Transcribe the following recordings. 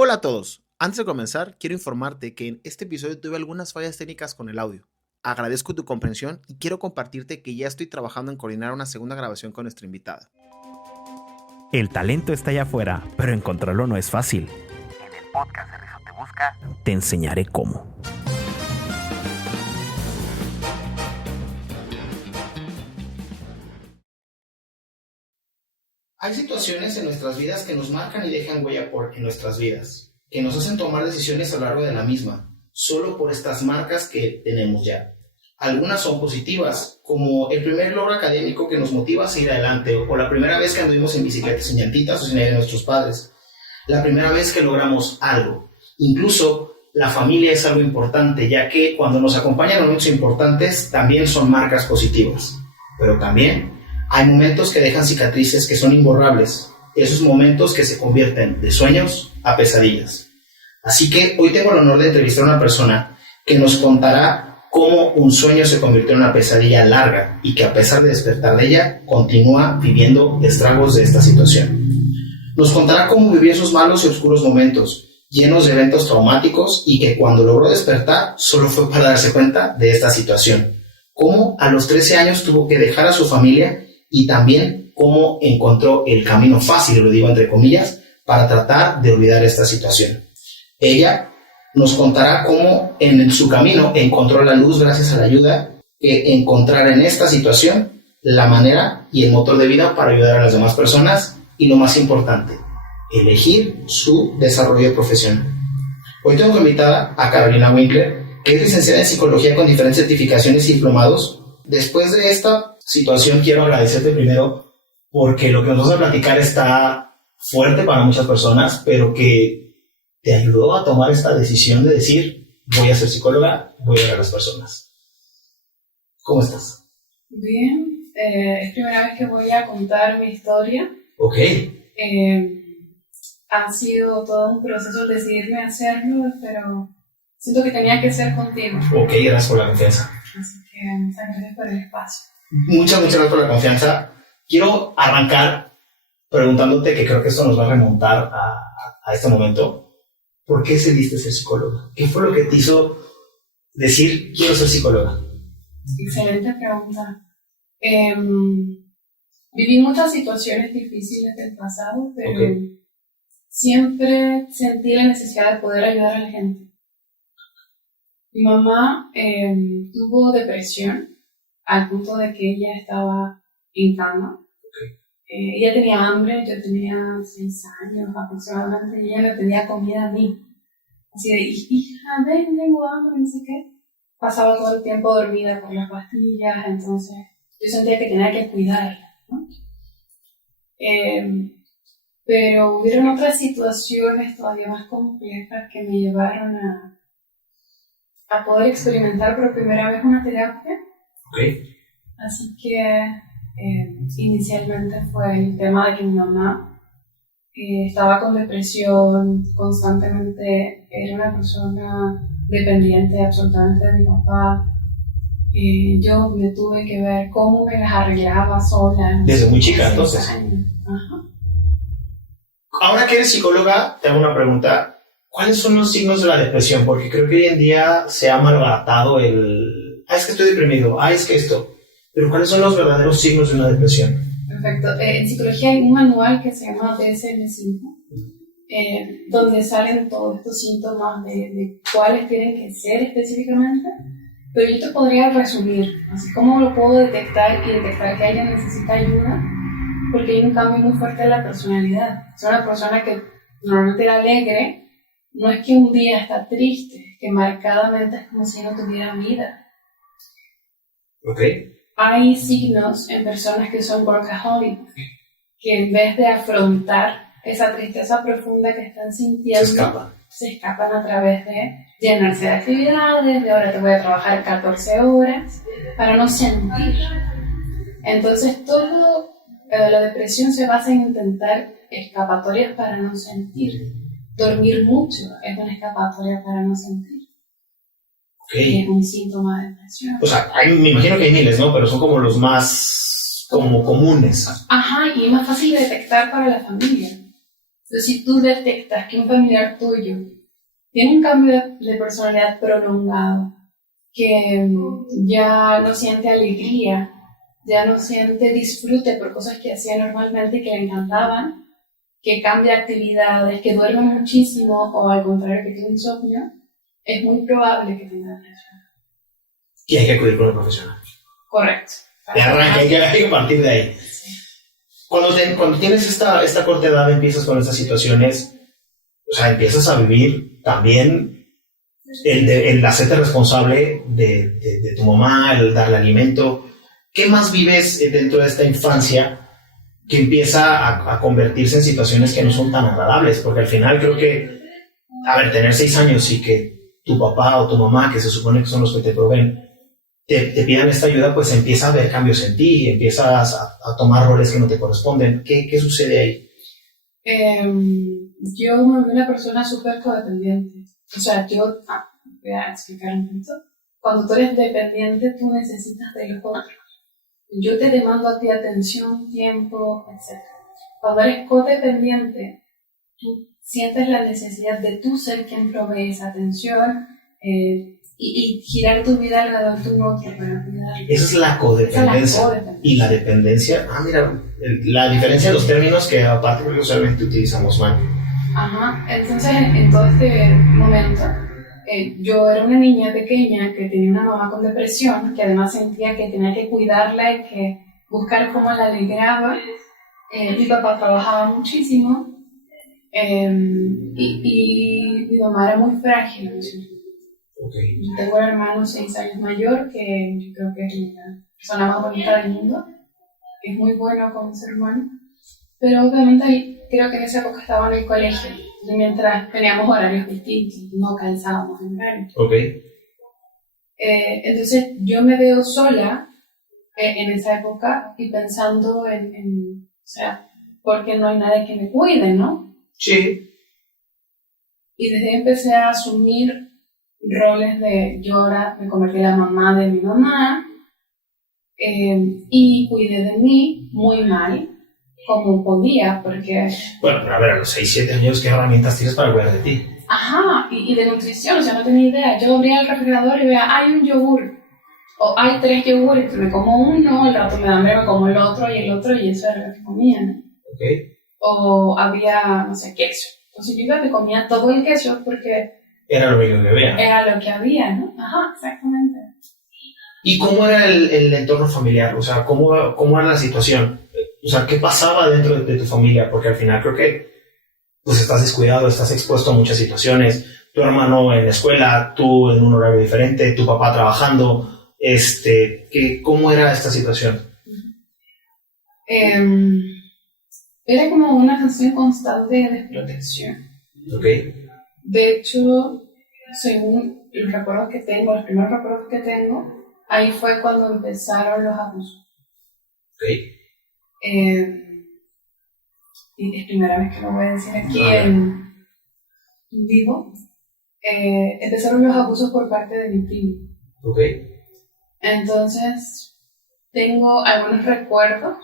Hola a todos. Antes de comenzar, quiero informarte que en este episodio tuve algunas fallas técnicas con el audio. Agradezco tu comprensión y quiero compartirte que ya estoy trabajando en coordinar una segunda grabación con nuestra invitada. El talento está allá afuera, pero encontrarlo no es fácil. En el podcast El Rizo Te Busca, te enseñaré cómo. Hay situaciones en nuestras vidas que nos marcan y dejan huella en nuestras vidas, que nos hacen tomar decisiones a lo largo de la misma, solo por estas marcas que tenemos ya. Algunas son positivas, como el primer logro académico que nos motiva a seguir adelante, o la primera vez que anduvimos en bicicleta sin llantitas o sin ayuda de nuestros padres, la primera vez que logramos algo. Incluso la familia es algo importante, ya que cuando nos acompañan momentos importantes también son marcas positivas, pero también hay momentos que dejan cicatrices que son imborrables, esos momentos que se convierten de sueños a pesadillas. Así que hoy tengo el honor de entrevistar a una persona que nos contará cómo un sueño se convirtió en una pesadilla larga y que a pesar de despertar de ella, continúa viviendo estragos de esta situación. Nos contará cómo vivió esos malos y oscuros momentos, llenos de eventos traumáticos, y que cuando logró despertar solo fue para darse cuenta de esta situación. Cómo a los 13 años tuvo que dejar a su familia y también cómo encontró el camino fácil, lo digo entre comillas, para tratar de olvidar esta situación. Ella nos contará cómo en su camino encontró la luz gracias a la ayuda que encontrar en esta situación la manera y el motor de vida para ayudar a las demás personas y, lo más importante, elegir su desarrollo profesional. Hoy tengo invitada a Carolina Winkler, que es licenciada en psicología con diferentes certificaciones y diplomados. Después de esta situación quiero agradecerte primero porque lo que nos vas a platicar está fuerte para muchas personas, pero que te ayudó a tomar esta decisión de decir, voy a ser psicóloga, voy a ayudar a las personas. ¿Cómo estás? Bien, es primera vez que voy a contar mi historia. Ok. Ha sido todo un proceso el decidirme a hacerlo, pero siento que tenía que ser contigo. Ok, gracias por la confianza. Así que muchas gracias por el espacio. Muchas gracias por la confianza. Quiero arrancar preguntándote, que creo que esto nos va a remontar a este momento. ¿Por qué decidiste ser psicóloga? ¿Qué fue lo que te hizo decir, quiero ser psicóloga? Excelente pregunta. Viví muchas situaciones difíciles del pasado, pero siempre sentí la necesidad de poder ayudar a la gente. Mi mamá tuvo depresión al punto de que ella estaba en cama. Ella tenía hambre, yo tenía 6 años aproximadamente, y ella me pedía comida a mí. Así de, hija, ven, tengo hambre, no sé qué. Pasaba todo el tiempo dormida por las pastillas, entonces yo sentía que tenía que cuidarla, ¿no? Pero hubieron otras situaciones todavía más complejas que me llevaron a poder experimentar por primera vez una terapia. Así que inicialmente fue el tema de que mi mamá estaba con depresión constantemente, era una persona dependiente absolutamente de mi papá. Yo me tuve que ver cómo me las arreglaba sola. Desde muy chica, entonces. Ajá. Ahora que eres psicóloga, te hago una pregunta. ¿Cuáles son los signos de la depresión? Porque creo que hoy en día se ha malbaratado es que estoy deprimido, es que esto. Pero ¿cuáles son los verdaderos signos de una depresión? Perfecto. En psicología hay un manual que se llama DSM-5, donde salen todos estos síntomas de cuáles tienen que ser específicamente, pero yo te podría resumir, así como lo puedo detectar y detectar que alguien necesita ayuda, porque hay un cambio muy fuerte en la personalidad. Es una persona que normalmente era alegre, no es que un día está triste, es que marcadamente es como si no tuviera vida. Hay signos en personas que son workaholic, que en vez de afrontar esa tristeza profunda que están sintiendo, se escapan a través de llenarse de actividades, de ahora te voy a trabajar 14 horas, para no sentir. Entonces todo la depresión se basa en intentar escapatorias para no sentir. Dormir mucho es una escapatoria para no sentir. Es un síntoma de depresión. O sea, me imagino que hay miles, ¿no? Pero son como los más comunes. Ajá, y es más fácil de detectar para la familia. Entonces, si tú detectas que un familiar tuyo tiene un cambio de personalidad prolongado, que ya no siente alegría, ya no siente disfrute por cosas que hacía normalmente y que le encantaban, que cambia actividades, que duerme muchísimo o al contrario que tiene insomnio, es muy probable que tenga depresión. Y hay que acudir con un profesional. Correcto. De arranque, hay que partir de ahí. Sí. Cuando tienes esta corta edad, empiezas con estas situaciones, o sea, empiezas a vivir también el hacerte responsable de tu mamá, el darle alimento. ¿Qué más vives dentro de esta infancia que empieza a convertirse en situaciones que no son tan agradables? Porque al final creo que, a ver, tener 6 años y que tu papá o tu mamá, que se supone que son los que te proveen, te pidan esta ayuda, pues empieza a haber cambios en ti, empiezas a tomar roles que no te corresponden. ¿Qué sucede ahí? Yo me volví una persona súper codependiente. O sea, voy a explicar un poquito. Cuando tú eres dependiente, tú necesitas de los otros. Yo te demando a ti atención, tiempo, etc. Cuando eres codependiente, tú sientes la necesidad de tú ser quien provee esa atención y girar tu vida alrededor de un otro para cuidar. Esa es la codependencia. Y la dependencia, mira, la diferencia de los términos que aparte porque usualmente utilizamos mal. Ajá, entonces en todo este momento yo era una niña pequeña que tenía una mamá con depresión, que además sentía que tenía que cuidarla y que buscar cómo la alegraba. Mi papá trabajaba muchísimo y mi mamá era muy frágil. Okay. Yo tengo un hermano 6 años mayor que yo creo que es la persona más bonita del mundo. Es muy bueno como ser humano, pero obviamente creo que en esa época estaba en el colegio. Mientras teníamos horarios distintos, no calzábamos en horario. Okay. Entonces yo me veo sola en esa época y pensando o sea, porque no hay nadie que me cuide, ¿no? Sí. Y desde ahí empecé a asumir roles yo ahora me convertí en la mamá de mi mamá y cuidé de mí muy mal, como podía, porque... Bueno, pero a ver, a los 6, 7 años, ¿qué herramientas tienes para cuidar de ti? Ajá, y de nutrición, o sea, no tenía idea. Yo abría el refrigerador y veía, hay un yogur, o hay 3 yogures, me como uno, al rato me da hambre, me como el otro, y eso era lo que comía, ¿no? Okay. O había, no sé, queso. Entonces yo iba y me comía todo el queso porque... Era lo único que había. Era lo que había, ¿no? Ajá, exactamente. ¿Y cómo era el entorno familiar? O sea, ¿cómo era la situación? O sea, ¿qué pasaba dentro de tu familia? Porque al final creo que pues estás descuidado, estás expuesto a muchas situaciones. Tu hermano en la escuela, tú en un horario diferente, tu papá trabajando. ¿Cómo era esta situación? Era como una sensación constante de desprotección. Okay. De hecho, según los recuerdos que tengo, los primeros recuerdos que tengo, ahí fue cuando empezaron los abusos. Okay. Y es primera vez que lo voy a decir aquí en vivo. Empezaron los abusos por parte de mi primo. Okay. Entonces, tengo algunos recuerdos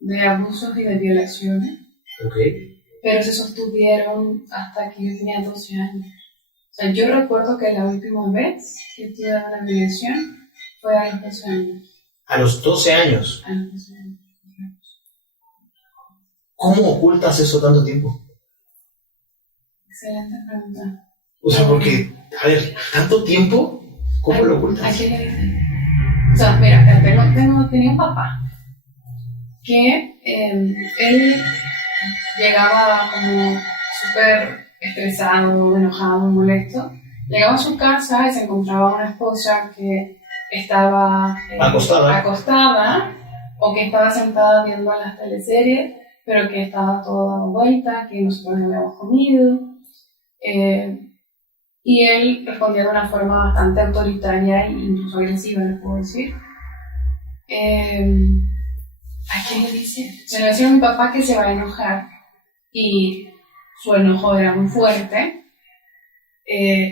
de abusos y de violaciones. Okay. Pero se sostuvieron hasta que yo tenía 12 años. O sea, yo recuerdo que la última vez que tuve una violación fue a los 12 años. ¿A los 12 años? A los 12 años. ¿Cómo ocultas eso tanto tiempo? Excelente pregunta. O sea, porque, a ver, ¿tanto tiempo? ¿Cómo lo ocultas? ¿A qué le dicen? O sea, mira, tenía un papá que él llegaba como súper estresado, enojado, molesto. Llegaba a su casa y se encontraba una esposa que estaba acostada o que estaba sentada viendo las teleseries, pero que estaba todo dado vuelta, que nosotros no habíamos comido. Y él respondía de una forma bastante autoritaria e incluso agresiva, le puedo decir. ¿A quién le dice? Se le decía a mi papá que se va a enojar y su enojo era muy fuerte.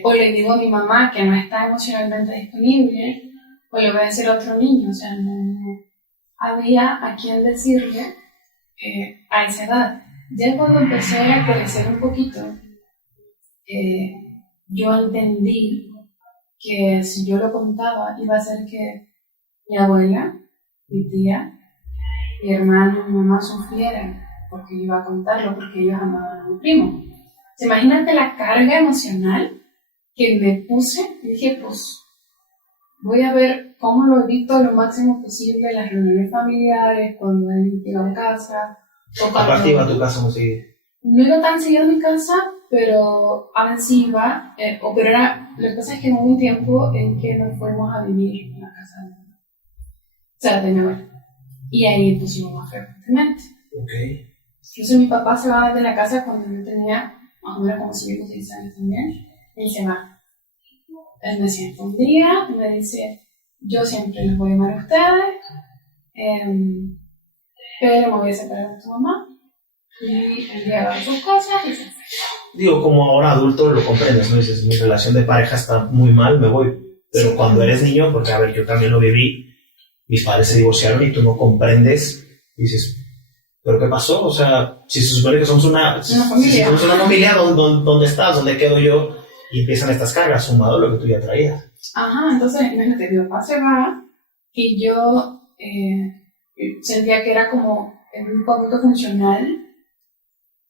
O le digo a mi mamá que no está emocionalmente disponible, o le voy a decir a otro niño. O sea, no había a quién decirle a esa edad. Ya cuando empecé a crecer un poquito, yo entendí que si yo lo contaba iba a hacer que mi abuela, mi tía, mi hermano, mi mamá sufrieran porque yo iba a contarlo, porque ellos amaban a mi primo. Imagínate la carga emocional que me puse y dije, pues voy a ver cómo lo evito lo máximo posible, las reuniones familiares, cuando él llega a casa. Aparte iba a tu casa muy seguido. No iba tan seguido a mi casa, pero a veces iba, pero lo que pasa es que no hubo un tiempo en que nos fuimos a vivir en la casa de mi abuela. Y ahí pusimos más frecuentemente. Okay. Incluso mi papá se va de la casa cuando yo tenía más o menos como 5 o 6 años también. Él se va. Él me sienta un día y me dice, yo siempre les voy a amar a ustedes, pero me voy a separar de tu mamá. Y él lleva sus cosas y se fue. Digo, como ahora adulto lo comprendes, ¿no? Dices, mi relación de pareja está muy mal, me voy. Pero sí, cuando eres niño, porque a ver, yo también lo viví, mis padres se divorciaron y tú no comprendes, dices, ¿pero qué pasó? O sea, si se supone que somos una familia, si somos una familia, ¿dónde estás? ¿Dónde quedo yo? Y empiezan estas cargas, sumado a lo que tú ya traías. Ajá, entonces, imagínate, mi papá se va y yo sentía que era como el único adulto funcional,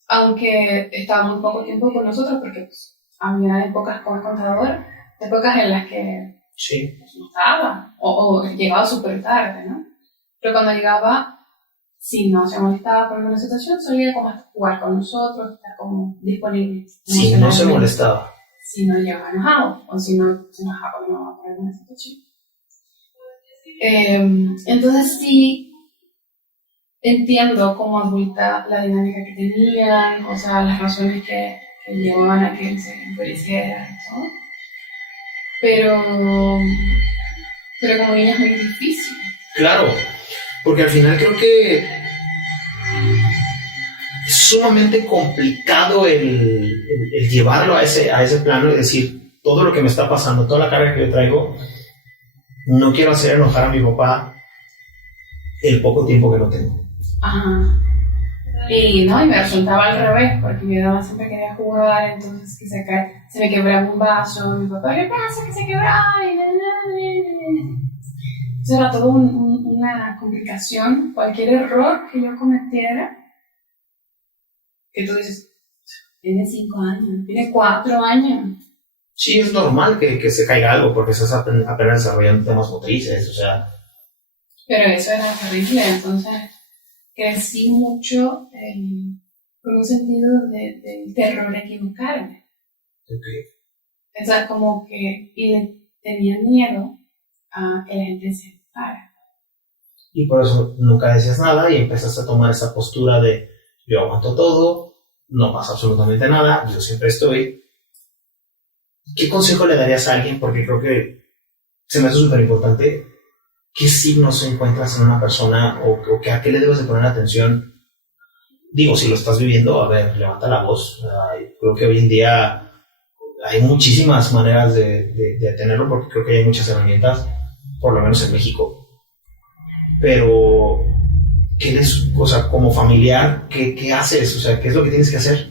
aunque estaba muy poco tiempo con nosotros, porque pues, había épocas con el contador, épocas en las que sí, pues, no estaba, o llegaba súper tarde, ¿no? Pero cuando llegaba, si no se molestaba por alguna situación, solía como jugar con nosotros, estar como disponible. Sí, no se molestaba. Si no llegaba enojado, o si no se enojaba con mi mamá por alguna situación. Entonces sí entiendo como adulta la dinámica que tenían, o sea, las razones que llevaban a que él se endureciera y todo. Pero como niña es muy difícil. Claro, porque al final creo que es sumamente complicado el llevarlo a ese plano y decir, todo lo que me está pasando, toda la carga que yo traigo, no quiero hacer enojar a mi papá el poco tiempo que lo tengo. Ajá. Y me resultaba al revés, porque mi mamá siempre quería jugar, entonces que se me quebraba un vaso, mi papá, ¿qué pasa que se quebraba? Eso era todo una complicación. Cualquier error que yo cometiera, que tú dices, tiene 5 años, tiene 4 años. Sí, es normal que se caiga algo, porque estás apenas desarrollando temas motrices, o sea. Pero eso era terrible, entonces crecí mucho con un sentido de terror a equivocarme. Okay. O sea, como que tenía miedo a que la gente se para. Y por eso nunca decías nada y empezaste a tomar esa postura de yo aguanto todo, no pasa absolutamente nada, yo siempre estoy. ¿Qué consejo le darías a alguien? Porque creo que se me hace súper importante. ¿Qué signos encuentras en una persona o a qué le debes de poner atención? Digo, si lo estás viviendo, a ver, levanta la voz. Creo que hoy en día hay muchísimas maneras de tenerlo, porque creo que hay muchas herramientas, por lo menos en México. Pero, o sea, como familiar, ¿qué haces? O sea, ¿qué es lo que tienes que hacer?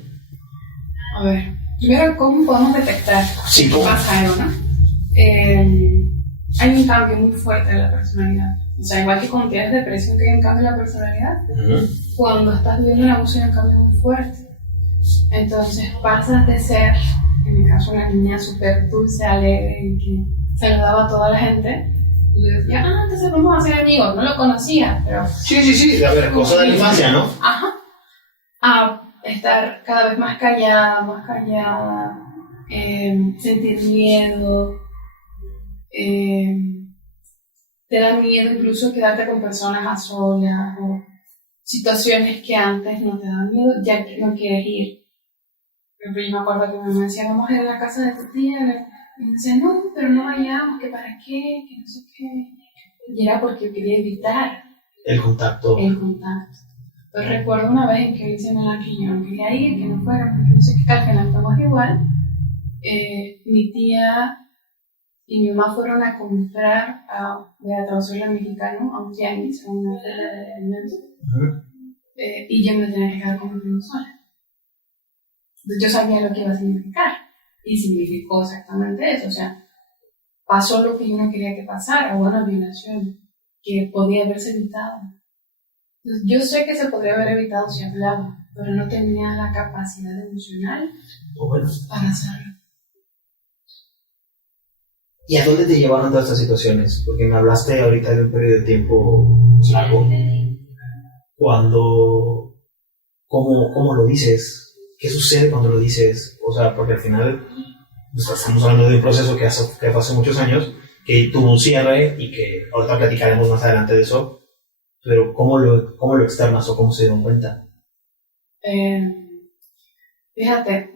A ver, primero, ¿cómo podemos detectar qué pasa algo, no? Hay un cambio muy fuerte en la personalidad. O sea, igual que cuando tienes depresión que hay un cambio en la personalidad, cuando estás viviendo un abuso hay un cambio muy fuerte. Entonces pasas de ser, en mi caso, una niña súper dulce, alegre, y que saludaba a toda la gente, y yo decía, entonces vamos a ser amigos. No lo conocía, pero... Sí, a ver, cosa de la infancia, ¿no? Ajá. A estar cada vez más callada, sentir miedo, te da miedo incluso quedarte con personas a solas o situaciones que antes no te daban miedo, ya que no quieres ir. Por ejemplo, yo me acuerdo que mi mamá decía, vamos a ir a la casa de tu tía, y me decía, no, pero no vayamos, que para qué, que no sé qué. Y era porque yo quería evitar el contacto. Pues recuerdo una vez en que me dicen que yo no quería ir, que no fuera, porque no sé qué, al final fuimos igual. Mi tía y mi mamá fueron a comprar de traducirlo al mexicano a un tianguis, a una feria de alimentos. y yo me tenía que quedar conmigo sola. Entonces yo sabía lo que iba a significar, y significó exactamente eso, o sea, pasó lo que yo no quería que pasara, hubo una violación que podía haberse evitado. Entonces, yo sé que se podría haber evitado si hablaba, pero no tenía la capacidad emocional para hacerlo. ¿Y a dónde te llevaron todas estas situaciones? Porque me hablaste ahorita de un periodo de tiempo largo. ¿Cómo lo dices? ¿Qué sucede cuando lo dices? O sea, porque al final pues, estamos hablando de un proceso que fue hace muchos años, que tuvo un cierre y que ahorita platicaremos más adelante de eso, pero ¿cómo lo externas o cómo se dieron cuenta? Fíjate,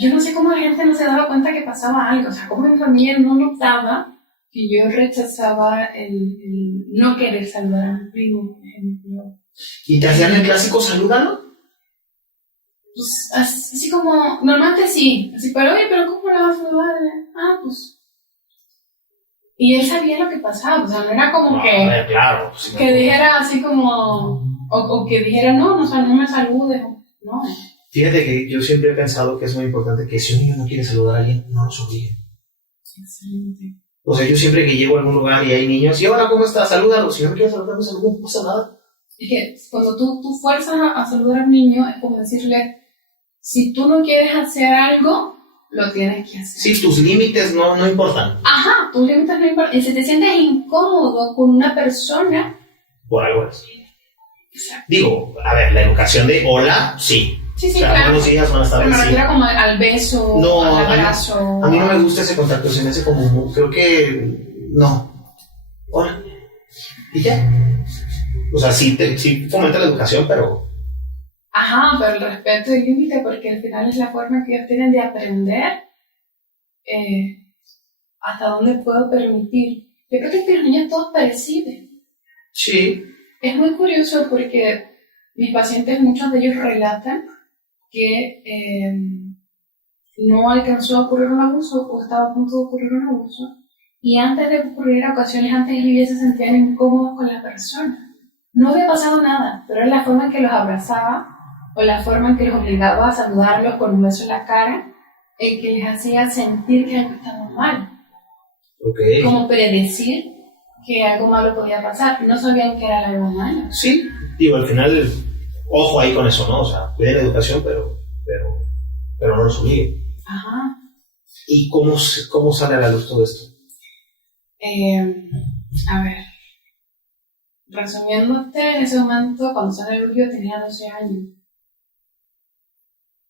yo no sé cómo la gente no se daba cuenta que pasaba algo, o sea, cómo mi familia no notaba que yo rechazaba el no querer saludar a mi primo, por ejemplo. ¿Y te hacían el clásico salúdalo? Pues así como, normalmente sí, así, pero oye, pero ¿cómo la vas a saludar? Pues. Y él sabía lo que pasaba, o sea, no era como que, claro, que dijera así como, o que dijera, no, o sea, no me saludes, no. Fíjate que yo siempre he pensado que es muy importante que si un niño no quiere saludar a alguien, no los obligue. Excelente. O sea, yo siempre que llego a algún lugar y hay niños, y ahora, ¿cómo estás? Salúdalo. Si no me quieres saludar, no pasa nada. Es que cuando tú fuerzas a saludar a un niño, es como decirle, si tú no quieres hacer algo, lo tienes que hacer. Sí, tus límites no importan. Ajá, tus límites no importan. Y si te sientes incómodo con una persona, por algo es. Exacto. Digo, a ver, la educación de hola, sí. Sí, o sea, claro. buenos días, buenas tardes, Pero me sí. refiero como al beso, No, al abrazo. A mí no me gusta ese contacto, se me hace como, creo que, no. Hola. Y ya. O sea, sí fomenta la educación, pero... Ajá, pero el respeto y el límite, porque al final es la forma que ellos tienen de aprender hasta dónde puedo permitir. Yo creo que los niños todos perciben. Sí. Es muy curioso porque mis pacientes, muchos de ellos relatan que no alcanzó a ocurrir un abuso o estaba a punto de ocurrir un abuso, y antes de ocurrir, ocasiones antes ellos ya se sentían incómodos con la persona. No había pasado nada, pero era la forma en que los abrazaba o la forma en que los obligaba a saludarlos con un beso en la cara, el que les hacía sentir que algo estaba mal. Okay. Como predecir que algo malo podía pasar. No sabían que era algo malo. Sí, digo, al final, ojo ahí con eso, ¿no? O sea, cuide la educación, pero no los obligue. Ajá. ¿Y cómo sale a la luz todo esto? A ver. Resumiéndote, en ese momento, cuando sale el yo tenía 12 años.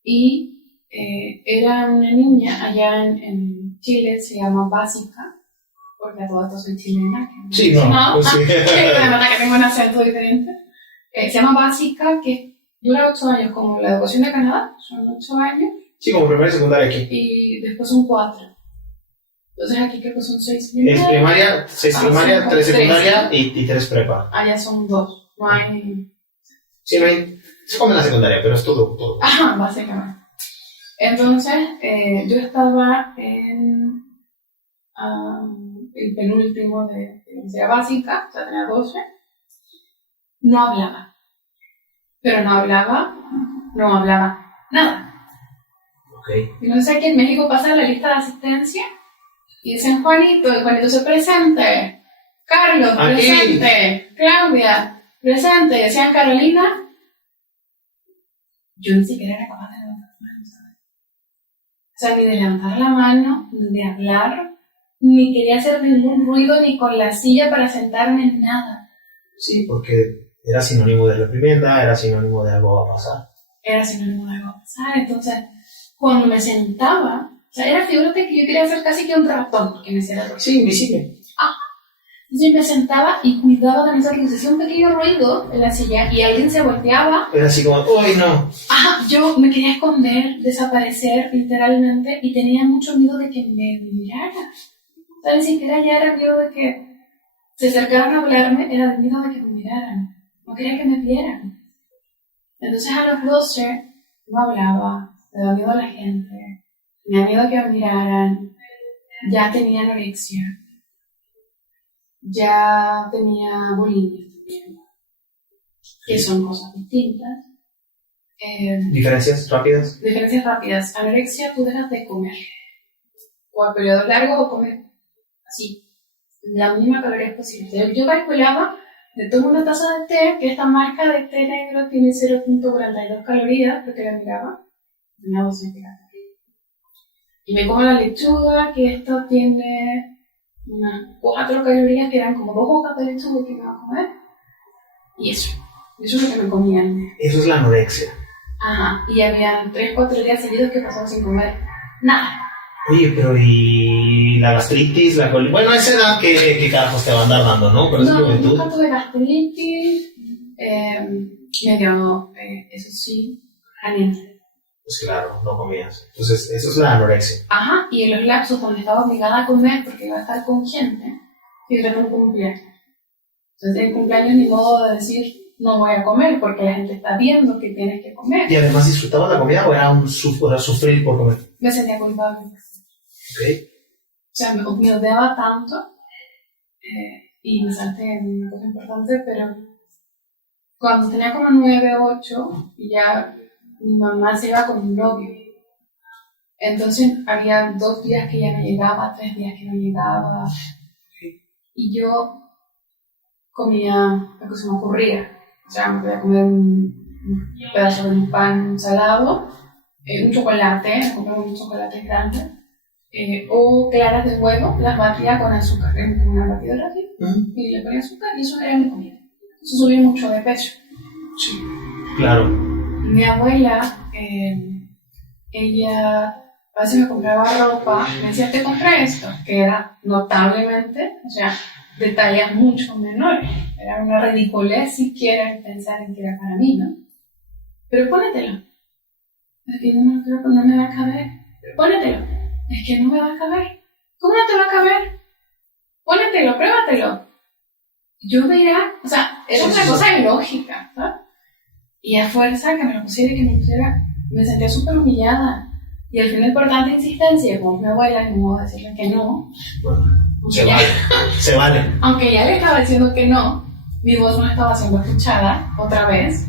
Y era una niña allá en Chile, se llama Básica, porque a todo esto soy chilena. Sí, no. Pues sí. La verdad que tengo un acento diferente. Se llama Básica, que dura 8 años, como la educación de Canadá, son 8 años. Sí, como primaria y secundaria aquí. Y después son 4. Entonces aquí creo que son 6 primaria. Es primaria, 6 primaria, 3 secundaria 3. y 3 prepa. Allá son 2. No hay... Sí, no hay... Se come en la secundaria, pero es todo. Ajá, básicamente. Entonces, yo estaba en el penúltimo de universidad básica, o sea, tenía 12. No hablaba. Pero no hablaba nada. Okay. Y no sé, aquí en México pasa la lista de asistencia y dicen Juanito, y Juanito se presente, Carlos, aquí. Presente, Claudia, presente, y decían Carolina. Yo ni siquiera era capaz de levantar la mano, ¿sabes? O sea, ni de levantar la mano, ni de hablar, ni quería hacer ningún ruido, ni con la silla para sentarme, en nada. Sí, porque era sinónimo de reprimenda, era sinónimo de algo va a pasar. Era sinónimo de algo va a pasar. Entonces, cuando me sentaba, o sea, era figúrate que yo quería hacer casi que un ratón, porque me hiciera ruido. Sí, invisible. Entonces me sentaba y cuidaba de no hacer ruido. Hacía un pequeño ruido en la silla y alguien se volteaba. Era así como, ¡uy, no! Yo me quería esconder, desaparecer literalmente, y tenía mucho miedo de que me mirara. O sea, ni siquiera ya era miedo de que se acercaran a hablarme, era miedo de que me miraran. No quería que me vieran. Entonces a los 12 no hablaba, me daba miedo a la gente, me daba miedo que me miraran, ya tenía anorexia. Ya tenía bulimia también. que son cosas distintas. ¿Diferencias rápidas? Diferencias rápidas. Anorexia, tú dejas de comer. O a periodos largos o comer así, la mínima calorías posible. Yo calculaba, me tomo una taza de té, que esta marca de té negro tiene 0.42 calorías, porque la miraba, tenía 200 calorías. Y me como la lechuga, que esto tiene unas 4 calorías, que eran como 2 hojas de lechuga que me iba a comer. Y eso es lo que me comían. Eso es la anorexia. Ajá, y habían 3-4 días seguidos que pasaba sin comer nada. Oye, pero ¿y la gastritis, la colitis? Bueno, a esa edad, ¿qué carajos te va a andar dando, no? Pero No, juventud. nunca tuve gastritis, me dio, eso sí, anemia. Pues claro, no comías. Entonces, eso es la anorexia. Ajá, y en los lapsos donde estaba obligada a comer porque iba a estar con gente, y era un cumpleaños. Entonces, en cumpleaños ni modo de decir, no voy a comer porque la gente está viendo que tienes que comer. ¿Y además disfrutabas la comida o era sufrir por comer? Me sentía culpable. Ok. O sea, me odiaba tanto, y me salté en una cosa importante, pero cuando tenía como 9, 8, ya mi mamá se iba con un novio. Entonces había 2 días que ella no llegaba, 3 días que no llegaba. Y yo comía lo que se me ocurría. O sea, me podía comer un pedazo de un pan salado, un chocolate, me comía un chocolate grande, o claras de huevo, las batía con azúcar, con una batidora así, y le ponía azúcar y eso era mi comida. Eso subía mucho de peso. Sí, claro. Mi abuela, ella a veces me compraba ropa, me decía, te compré esto, que era notablemente, o sea, de tallas mucho menores. Era una ridiculez siquiera pensar en que era para mí, ¿no? Pero pónetelo. Es que no creo que no me va a caber. Pónetelo. Es que no me va a caber. ¿Cómo no te va a caber? Pónetelo, pruébatelo. Yo veía, o sea, era una cosa ilógica, ¿sabes? Y a fuerza que me lo pusiera, me sentía súper humillada. Y al final, por tanta insistencia, como mi abuela, no modo de decirle que no. Bueno, se vale. Aunque ya le estaba diciendo que no, mi voz no estaba siendo escuchada otra vez.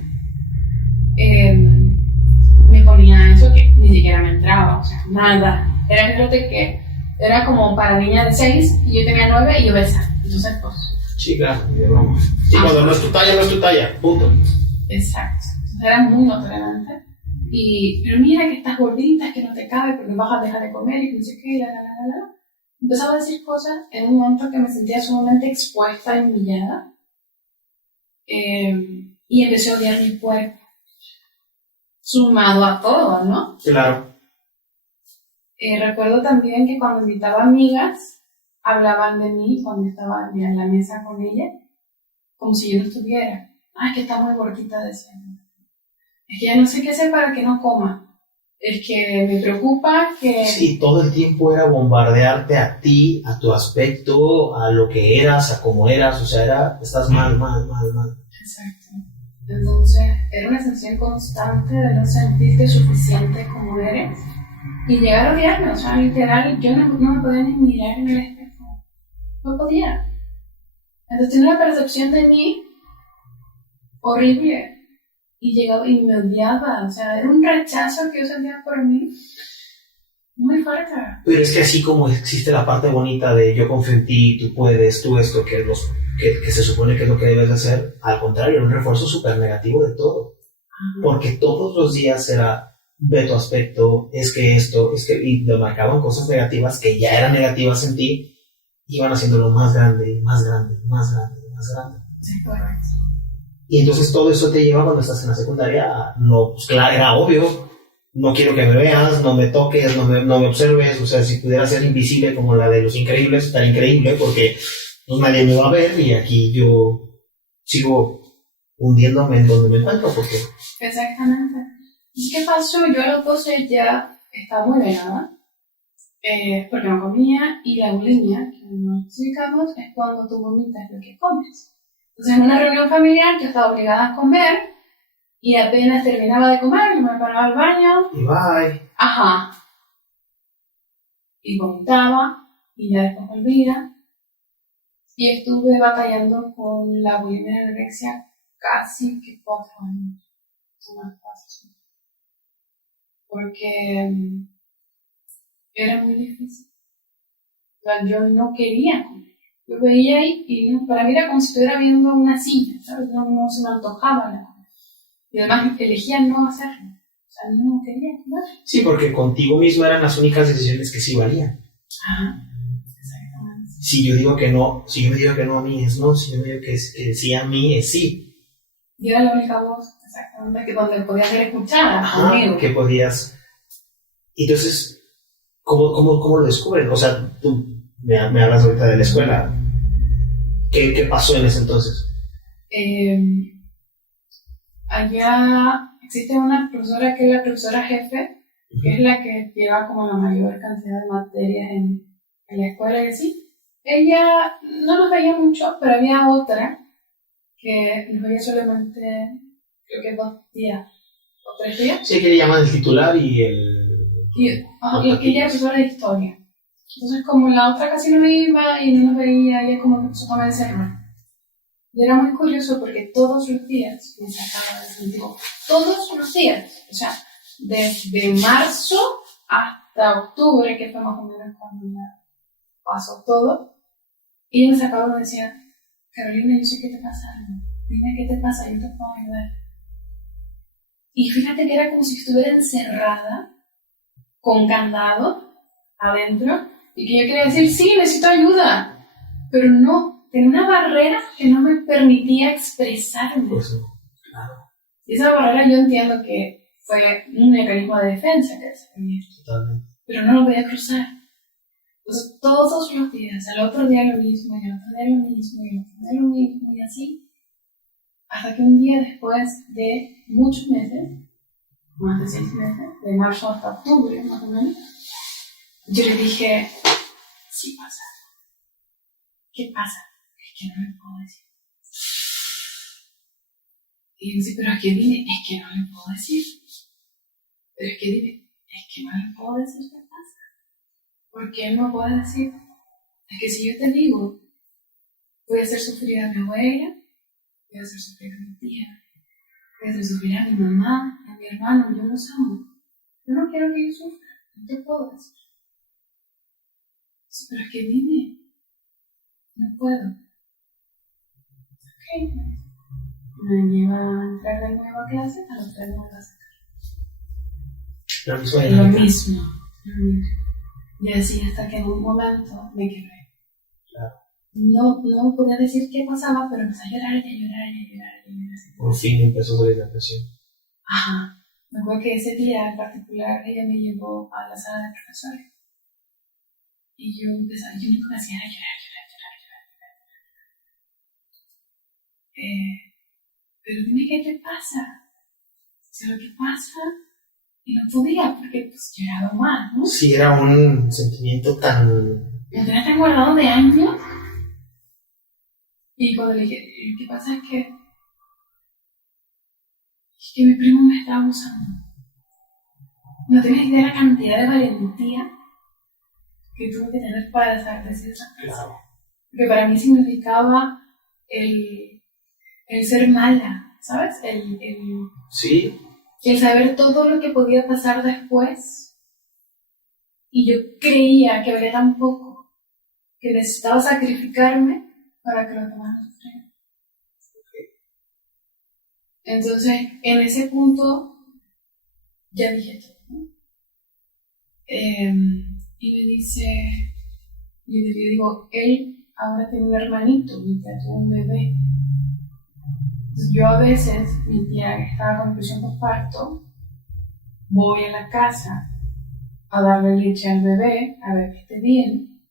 Me ponía eso que ni siquiera me entraba, o sea, nada. Era un trote que era como para niña de 6 y yo tenía 9 y obesa. Entonces, pues. Chica, de broma. Sí, cuando no es tu talla, no es tu talla. Punto. Exacto. Entonces era muy no tolerante. Pero mira que estás gordita, que no te cabe porque vas a dejar de comer y no sé qué, la. Empezaba a decir cosas en un momento que me sentía sumamente expuesta y humillada. Y empecé a odiar mi cuerpo. Sumado a todo, ¿no? Claro. Recuerdo también que cuando invitaba amigas, hablaban de mí cuando estaba en la mesa con ella, como si yo no estuviera. Ay, que está muy gordita, decían. Es que ya no sé qué hacer para que no coma. Es que me preocupa que... Sí, todo el tiempo era bombardearte a ti, a tu aspecto, a lo que eras, a cómo eras, o sea, estás mal. Exacto. Entonces, era una sensación constante de no sentirte suficiente como eres y llegar a odiarme, o sea, literal, yo no me podía ni mirar en el espejo. No podía. Entonces tenía una percepción de mí horrible. Y llegaba y me odiaba, o sea, era un rechazo que yo sentía por mí muy fuerte. Pero es que así como existe la parte bonita de yo confío en ti, tú puedes, tú esto, que se supone que es lo que debes de hacer, al contrario, era un refuerzo súper negativo de todo. Ajá. Porque todos los días era, ve tu aspecto, es que esto, y te marcaban cosas negativas que ya eran negativas en ti, iban haciéndolo más grande, más grande, más grande, más grande. Sí, correcto. Y entonces todo eso te lleva cuando estás en la secundaria a, no, pues claro, era obvio, no quiero que me veas, no me toques, no me observes, o sea, si pudiera ser invisible como la de Los Increíbles, estaría increíble porque pues nadie me va a ver y aquí yo sigo hundiéndome en donde me encuentro, porque... Exactamente. ¿Y qué pasó? Yo a los 12 ya estaba muy delgada, porque no comía, y la bulimia, que no explicamos, es cuando tú vomitas lo que comes. Entonces, en una reunión familiar, yo estaba obligada a comer y apenas terminaba de comer, yo me paraba al baño. Y bye. Ajá. Y vomitaba y ya después volvía. Y estuve batallando con la bulimia y la anorexia casi que 4 años. Más fácil. Porque era muy difícil. O sea, yo no quería comer. Yo veía ahí y no, para mí era como si estuviera viendo una silla, ¿sabes? No se me antojaba la comida. Y además elegía no hacerlo. O sea, no quería comer. Sí, porque contigo mismo eran las únicas decisiones que sí valían. Ajá, exactamente. Si yo digo que no, si yo me digo que no a mí es no, si yo me digo que sí a mí es sí. Y era la única voz, exactamente, que donde podía ser escuchada. Ajá, Conmigo. que podías. Entonces, ¿cómo lo descubren? O sea, tú me hablas ahorita de la escuela. ¿Qué pasó en ese entonces? Allá existe una profesora que es la profesora jefe, que es la que lleva como la mayor cantidad de materias en la escuela y así. Ella no nos veía mucho, pero había otra que nos veía solamente, creo que 2 días o 3 días. Sí, que le llaman el titular y el... Y ella era profesora de historia. Entonces, como la otra casi no iba y no nos veía, ella como que empezó a encerrar. Y era muy curioso porque todos los días me sacaba de sentido. Todos los días. O sea, desde marzo hasta octubre, que fue más o menos cuando ya pasó todo, ella me sacaba y me decía, Carolina, yo sé qué te pasa. Dime qué te pasa, yo te puedo ayudar. Y fíjate que era como si estuviera encerrada, con candado, adentro, y que yo quería decir, sí, necesito ayuda. Pero no, tenía una barrera que no me permitía expresarme. Pues, claro. Y esa barrera yo entiendo que fue un mecanismo de defensa que desarrollé. Totalmente. Pero no lo podía cruzar. Entonces, todos los días, al otro día lo mismo, y al otro día lo mismo, y al otro día lo mismo, y así. Hasta que un día después de muchos meses, más de 6 meses, de marzo hasta octubre, más o menos, yo le dije, sí pasa. ¿Qué pasa? Es que no le puedo decir. Y yo dice, pero es que dime, es que no le puedo decir. Pero es que dime, es que no le puedo decir qué pasa. ¿Por qué no puedo decir? Es que si yo te digo, voy a hacer sufrir a mi abuela, voy a hacer sufrir a mi tía, voy a hacer sufrir a mi mamá, a mi hermano, yo los amo. Yo no quiero que ellos sufran, no te puedo decir. Sí, pero es que dime, no puedo. Ok, me lleva a entrar de nuevo a clase, a los 3 nuevas clases. Lo mismo. Y así hasta que en un momento me quebré. Claro. No podía decir qué pasaba, pero empecé a llorar y a llorar y a llorar y a llorar. Por fin empezó a salir la presión. Ajá. Me acuerdo que ese día en particular ella me llevó a la sala de profesores. Y yo empezaba, yo me hacía llorar. Pero dime qué te pasa. Si lo que pasa, y no podía porque pues lloraba más, ¿no? Sí, era un sentimiento tan... Lo tenía tan guardado de años. Y cuando le dije, ¿qué pasa? Es que mi primo me estaba abusando. No tienes idea de la cantidad de valentía que tuve que tener para saber decir esa frase. Claro. Porque para mí significaba el ser mala, ¿sabes? Sí. El saber todo lo que podía pasar después. Y yo creía que valía tan poco que necesitaba sacrificarme para que los demás no sufrieran. Entonces, en ese punto, ya dije todo, ¿no? Y me dice, yo le digo, él ahora tiene un hermanito, mi tía tuvo un bebé. Entonces, yo a veces, mi tía estaba con presión por parto, voy a la casa a darle leche al bebé, a ver que esté bien.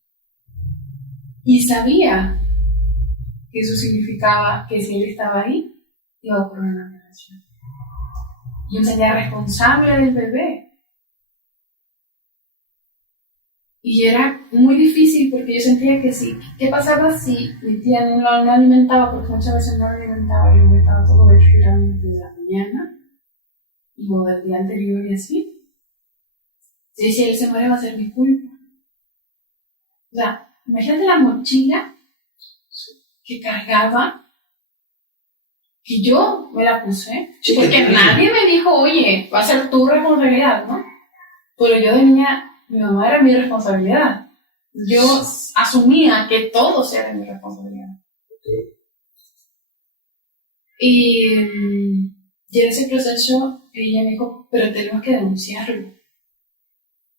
Y sabía que eso significaba que si él estaba ahí, iba a ocurrir una violación. Yo me sentía responsable del bebé. Y era muy difícil porque yo sentía que sí. ¿Qué pasaba si mi tía no lo alimentaba? Porque muchas veces no lo alimentaba y lo estaba todo hecho de la mañana y o del día anterior y así. Si él se muere va a ser mi culpa. O sea, imagínate la mochila que cargaba que yo me la puse, Sí, porque nadie me dijo, oye, va a ser tu responsabilidad, ¿no? Pero yo de niña, mi mamá era mi responsabilidad. Yo asumía que todos eran mi responsabilidad. Y en ese proceso, ella me dijo, pero tenemos que denunciarlo.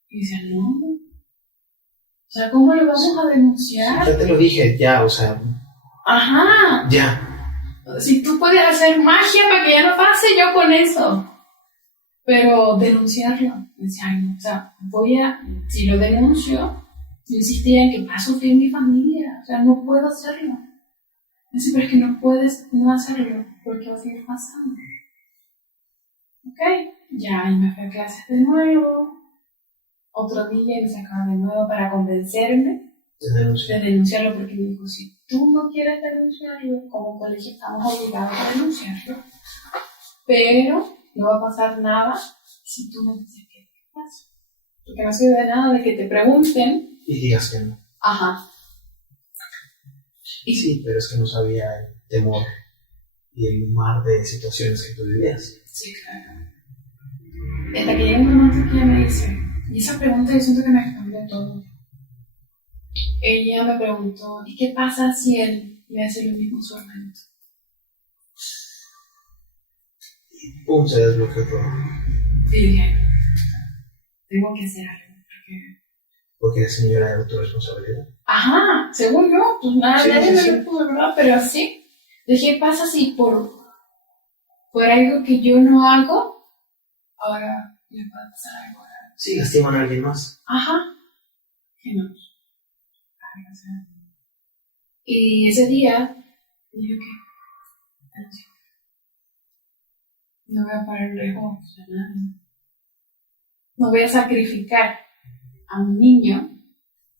Y decía, no. O sea, ¿cómo lo vamos a denunciar? Ya te lo dije, ya, o sea. Ajá. Ya. Si tú puedes hacer magia para que ya no pase, yo con eso. Pero denunciarlo. Decía, ay, no, o sea, si lo denuncio, yo insistía en que va a sufrir mi familia. O sea, no puedo hacerlo. Dice, pero es que no puedes no hacerlo, porque va a seguir pasando. Ok, ya, y me fui a clases de nuevo. Otro día me sacaba de nuevo para convencerme de denunciarlo, porque me dijo, si tú no quieres denunciarlo, como colegio estamos obligados a denunciarlo, pero no va a pasar nada si tú me dices qué pasa. Porque no sirve de nada de que te pregunten y digas que no. Ajá. Y sí, pero es que no sabía el temor y el mar de situaciones que tú vivías. Sí, claro. Hasta que llega un momento que ella me dice, y esa pregunta yo siento que me cambió todo. Ella me preguntó, ¿y qué pasa si él me hace lo mismo a su hermanito? Y pum, se desbloqueó todo. Y dije, tengo que hacer algo. Porque la señora era tu responsabilidad. Ajá, según yo, pues nada, Sí, nadie sí, me lo pudo, ¿verdad? Pero sí. Dije, ¿qué pasa si por algo que yo no hago, ahora le puede pasar algo? Sí, lastiman a alguien más. Ajá. Que no. Y ese día, dije que no voy a parar el riesgo a nadie. No voy a sacrificar a un niño,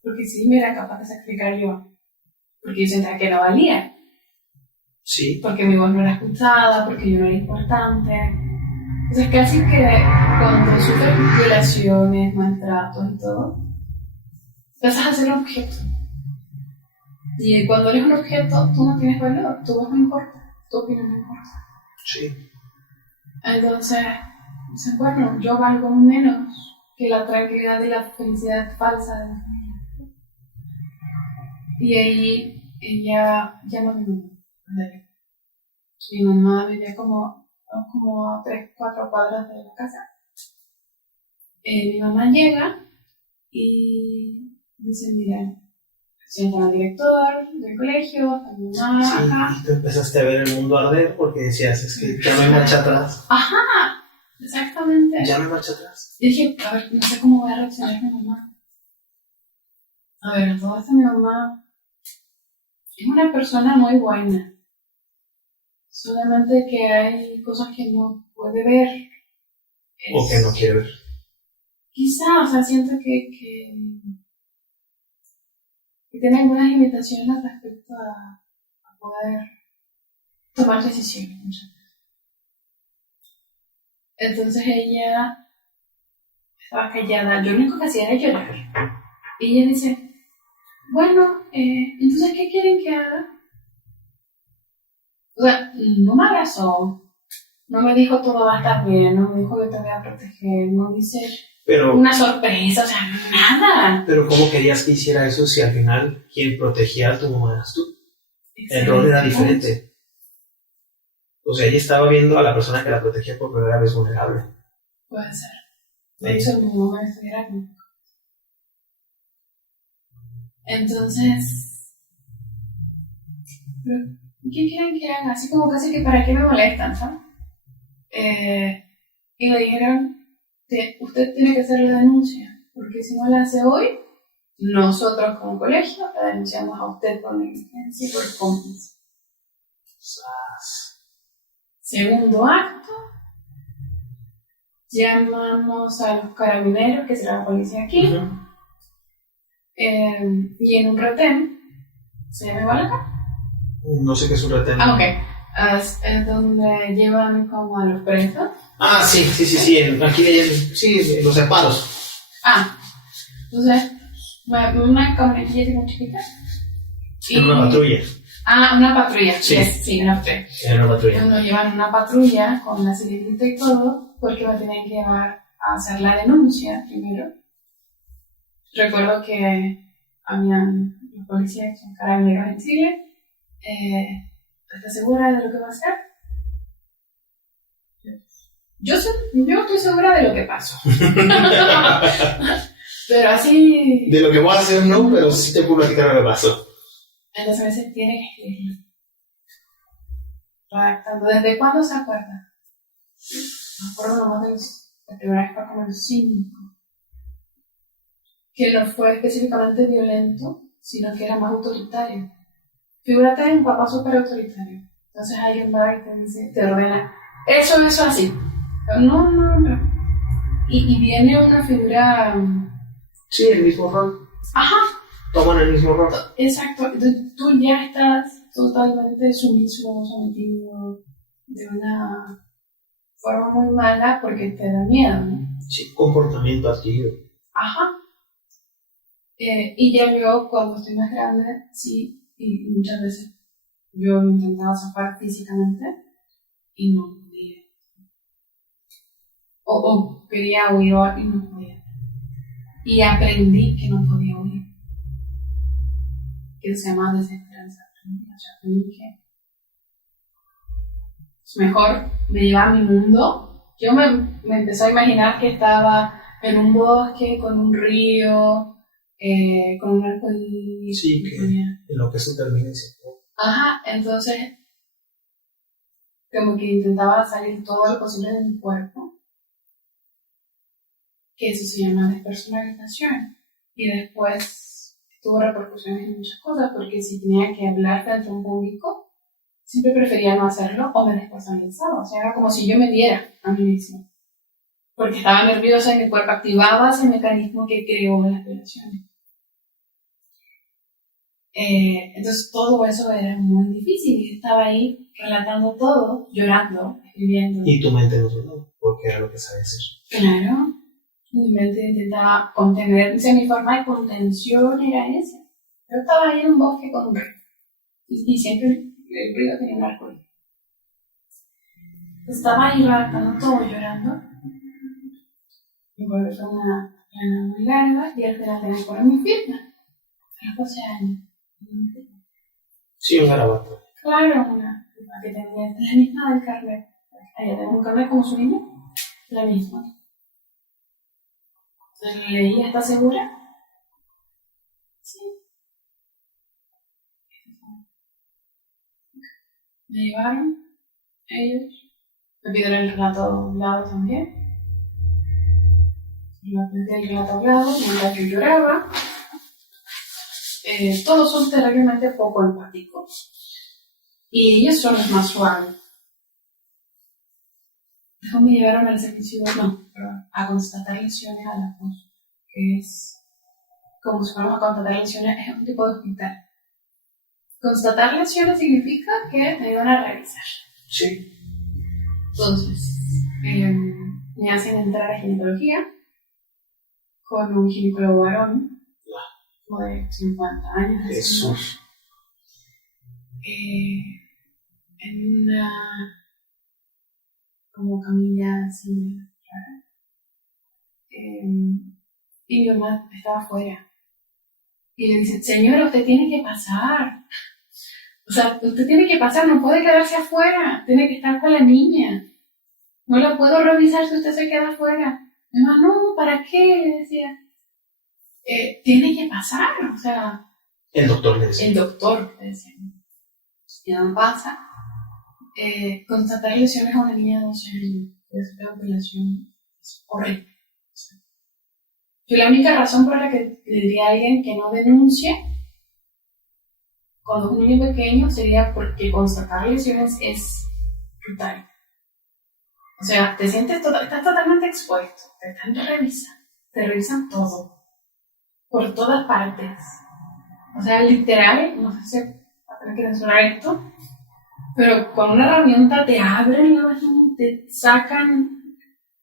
porque si me era capaz de sacrificar yo, porque yo sentía que no valía. Sí. Porque mi voz no era escuchada, porque yo no era importante. Entonces casi que cuando sufres violaciones, maltratos y todo, empiezas a ser un objeto. Y cuando eres un objeto, tú no tienes valor, tu voz no importa, tu opinión no importa. Sí. Entonces, bueno, yo valgo menos que la tranquilidad y la felicidad falsa de mi familia. Y ahí ella llama a mi mamá. Mi mamá vivía como a 3-4 cuadras de la casa. Mi mamá llega y dice, mira, siento al director del colegio, a mi mamá, Sí, acá. y tú empezaste a ver el mundo arder porque decías, es que ya no hay marcha atrás. Ajá, exactamente. Ya no hay marcha atrás. Y dije, a ver, no sé cómo voy a reaccionar mi mamá. A ver, todo esto mi mamá es una persona muy buena. Solamente que hay cosas que no puede ver. O que no quiere ver. Quizá, o sea, siento que tiene algunas limitaciones respecto a poder tomar decisiones muchas veces. Entonces ella estaba callada, yo lo único que hacía era llorar. Y ella dice, bueno, entonces, ¿qué quieren que haga? O sea, no me abrazó, no me dijo todo va a estar bien, no me dijo que te voy a proteger, no dice una sorpresa, o sea, nada. Pero ¿cómo querías que hiciera eso si al final quien protegía a tu mamá eras tú? El rol era diferente. O sea, ella estaba viendo a la persona que la protegía por primera vez vulnerable. Puede ser. De hecho, mi mamá estuviera aquí. Entonces, ¿qué quieren que haga? Así como casi que para qué me molestan, ¿sabes? Y le dijeron, usted tiene que hacer la denuncia, porque si no la hace hoy, nosotros como colegio la denunciamos a usted por negligencia y por cómplice. Segundo acto, llamamos a los carabineros, que será la policía aquí, y en un retén, ¿se llama igual acá? No sé qué es un retén. Ah, ok. Es donde llevan como a los presos. Ah, sí. Aquí sí, los separos. Ah, entonces, una camionetilla muy chiquita. En una patrulla. Una patrulla. Sí. Sí, una patrulla. Era una patrulla. Nos llevan una patrulla con la sirenita y todo, porque me tenían que llevar a hacer la denuncia primero. Recuerdo que habían los policías que son carabineros en Chile. ¿Estás segura de lo que va a hacer? Yo estoy segura de lo que pasó. Pero así... De lo que voy a hacer no, pero sí te puedo platicar lo que pasó. Entonces a veces tiene que escribirlo. Redactando. ¿Desde cuándo se acuerda? Me acuerdo nomás de la primera vez fue como el 5. Que no fue específicamente violento, sino que era más autoritario. Figúrate en un papá súper autoritario. Entonces alguien va y te dice, te ordena, eso, así. Pero no. Y viene una figura... Sí, el mismo rol. Ajá. Toman el mismo rol. Exacto. Entonces tú ya estás totalmente sumiso, sometido de una forma muy mala porque te da miedo, ¿no? Sí, comportamiento adquirido. Ajá. Y ya yo, cuando estoy más grande, sí, y muchas veces yo me intentaba zafar físicamente y no podía. O quería huir y no podía. Y aprendí que no podía huir. Que se llama desesperanza. O sea, aprendí que es mejor me llevaba a mi mundo. Yo me empecé a imaginar que estaba en un bosque con un río. Con un arco iris. Sí, que en lo que eso termina siendo. Ajá, entonces como que intentaba salir todo lo posible de mi cuerpo, que eso se llama despersonalización, y después tuvo repercusiones en muchas cosas, porque si tenía que hablar frente a un público, siempre prefería no hacerlo o me despersonalizaba, o sea, era como si yo me diera a mí misma, porque estaba nerviosa y mi cuerpo activaba ese mecanismo que creó las violaciones. Entonces todo eso era muy difícil y estaba ahí relatando todo, llorando, escribiendo. Y tu mente no sonó, porque era lo que sabía hacer. Claro, mi mente intentaba contener, o sea, mi forma de contención era esa. Yo estaba ahí en un bosque con un río y siempre el río tenía un arco iris. Estaba ahí relatando todo, llorando. Mi vuelve fue una plana muy larga y al final tenía que poner mi firma. A los 12 años. Sí, un garabato. Claro, una que tenía la misma del carnet. Ella tenía un carnet como su niño, la misma. Entonces leí, ¿estás segura? Sí. Me llevaron ellos. Me pidieron el relato hablado también. Y me pedí el relato hablado mientras yo lloraba. Todos son terriblemente poco empáticos. Y ellos son los más suaves. Después me llevaron al servicio, a constatar lesiones a la voz, que es como si fuéramos a constatar lesiones, es un tipo de hospital. Constatar lesiones significa que me iban a revisar. Sí. Entonces, me hacen entrar a ginecología con un ginecólogo varón, como de 50 años. Jesús. En una como camilla así rara. Y mi mamá estaba afuera. Y le dice, señora, usted tiene que pasar. O sea, usted tiene que pasar, no puede quedarse afuera. Tiene que estar con la niña. No la puedo revisar si usted se queda afuera. Mi mamá, no, ¿para qué? Le decía. Tiene que pasar, o sea. El doctor le decía. El doctor le decía. Mi mamá pasa. Constatar lesiones a una niña de 12 años. Esa violación es horrible. Yo la única razón por la que le diría a alguien que no denuncie cuando es un niño pequeño sería porque constatar lesiones es brutal. O sea, te sientes estás totalmente expuesto, te revisan todo, por todas partes. O sea, literal, no sé si va a tener que censurar esto, pero con una herramienta te abren la vagina, te sacan,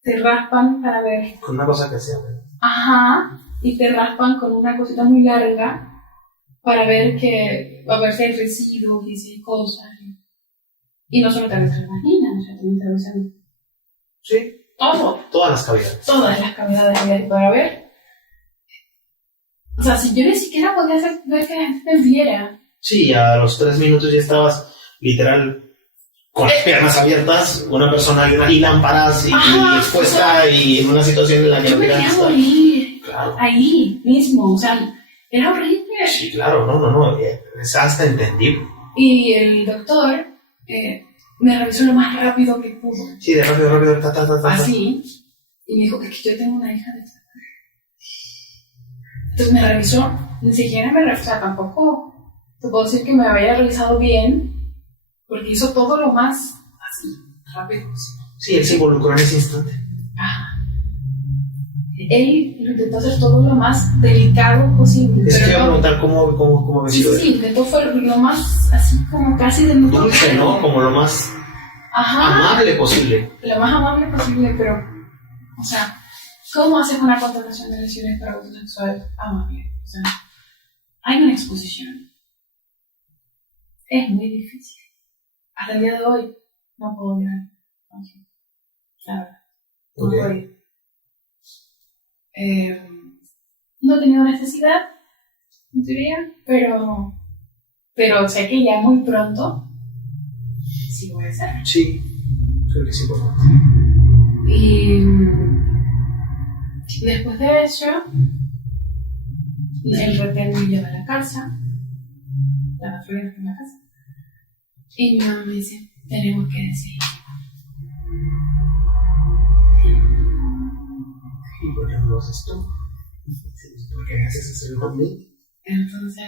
te raspan para ver. Con una cosa que se abre. Ajá, y te raspan con una cosita muy larga para ver a ver si hay residuos y si hay cosas. Y no solo te revisan las vaginas, o sea, también te revisan Sí, todo, todas las cavidades. todas las cavidades para ver. O sea, si yo ni siquiera podía ver que la gente me viera. Sí, a los 3 minutos ya estabas literal con las piernas abiertas, una persona y lámparas y expuesta y en una situación en la que Yo no me querían quería estar. morir Claro. ahí mismo, o sea, era horrible. Sí, claro, no, es hasta entendible. Y el doctor me revisó lo más rápido que pudo. Sí, de rápido, ta. Así. Y me dijo que yo tengo una hija de esta edad. Entonces me revisó, ni siquiera me revisó, tampoco te puedo decir que me había revisado bien, porque hizo todo lo más así, rápido. Sí, él se involucró en ese instante. Él lo intentó hacer todo lo más delicado posible. Es que pero iba a no. preguntar cómo Sí, intentó fue lo más así como casi de nuevo. dulce, ¿no? Como lo más amable posible. Lo más amable posible, pero, o sea, ¿cómo haces una contratación de lesiones para abuso sexual amable? O sea, hay una exposición. Es muy difícil. Hasta el día de hoy no puedo mirar. La verdad. No Ok. puedo ir. No he tenido necesidad, en teoría, pero sé que ya muy pronto sí voy a hacer. Sí, creo que sí, por favor. Y después de eso, el retén me lleva a la casa, la afuera de la casa, y mi mamá me dice, tenemos que decir. ¿Y por qué no lo haces tú? ¿Por qué me haces hacerlo conmigo? Entonces,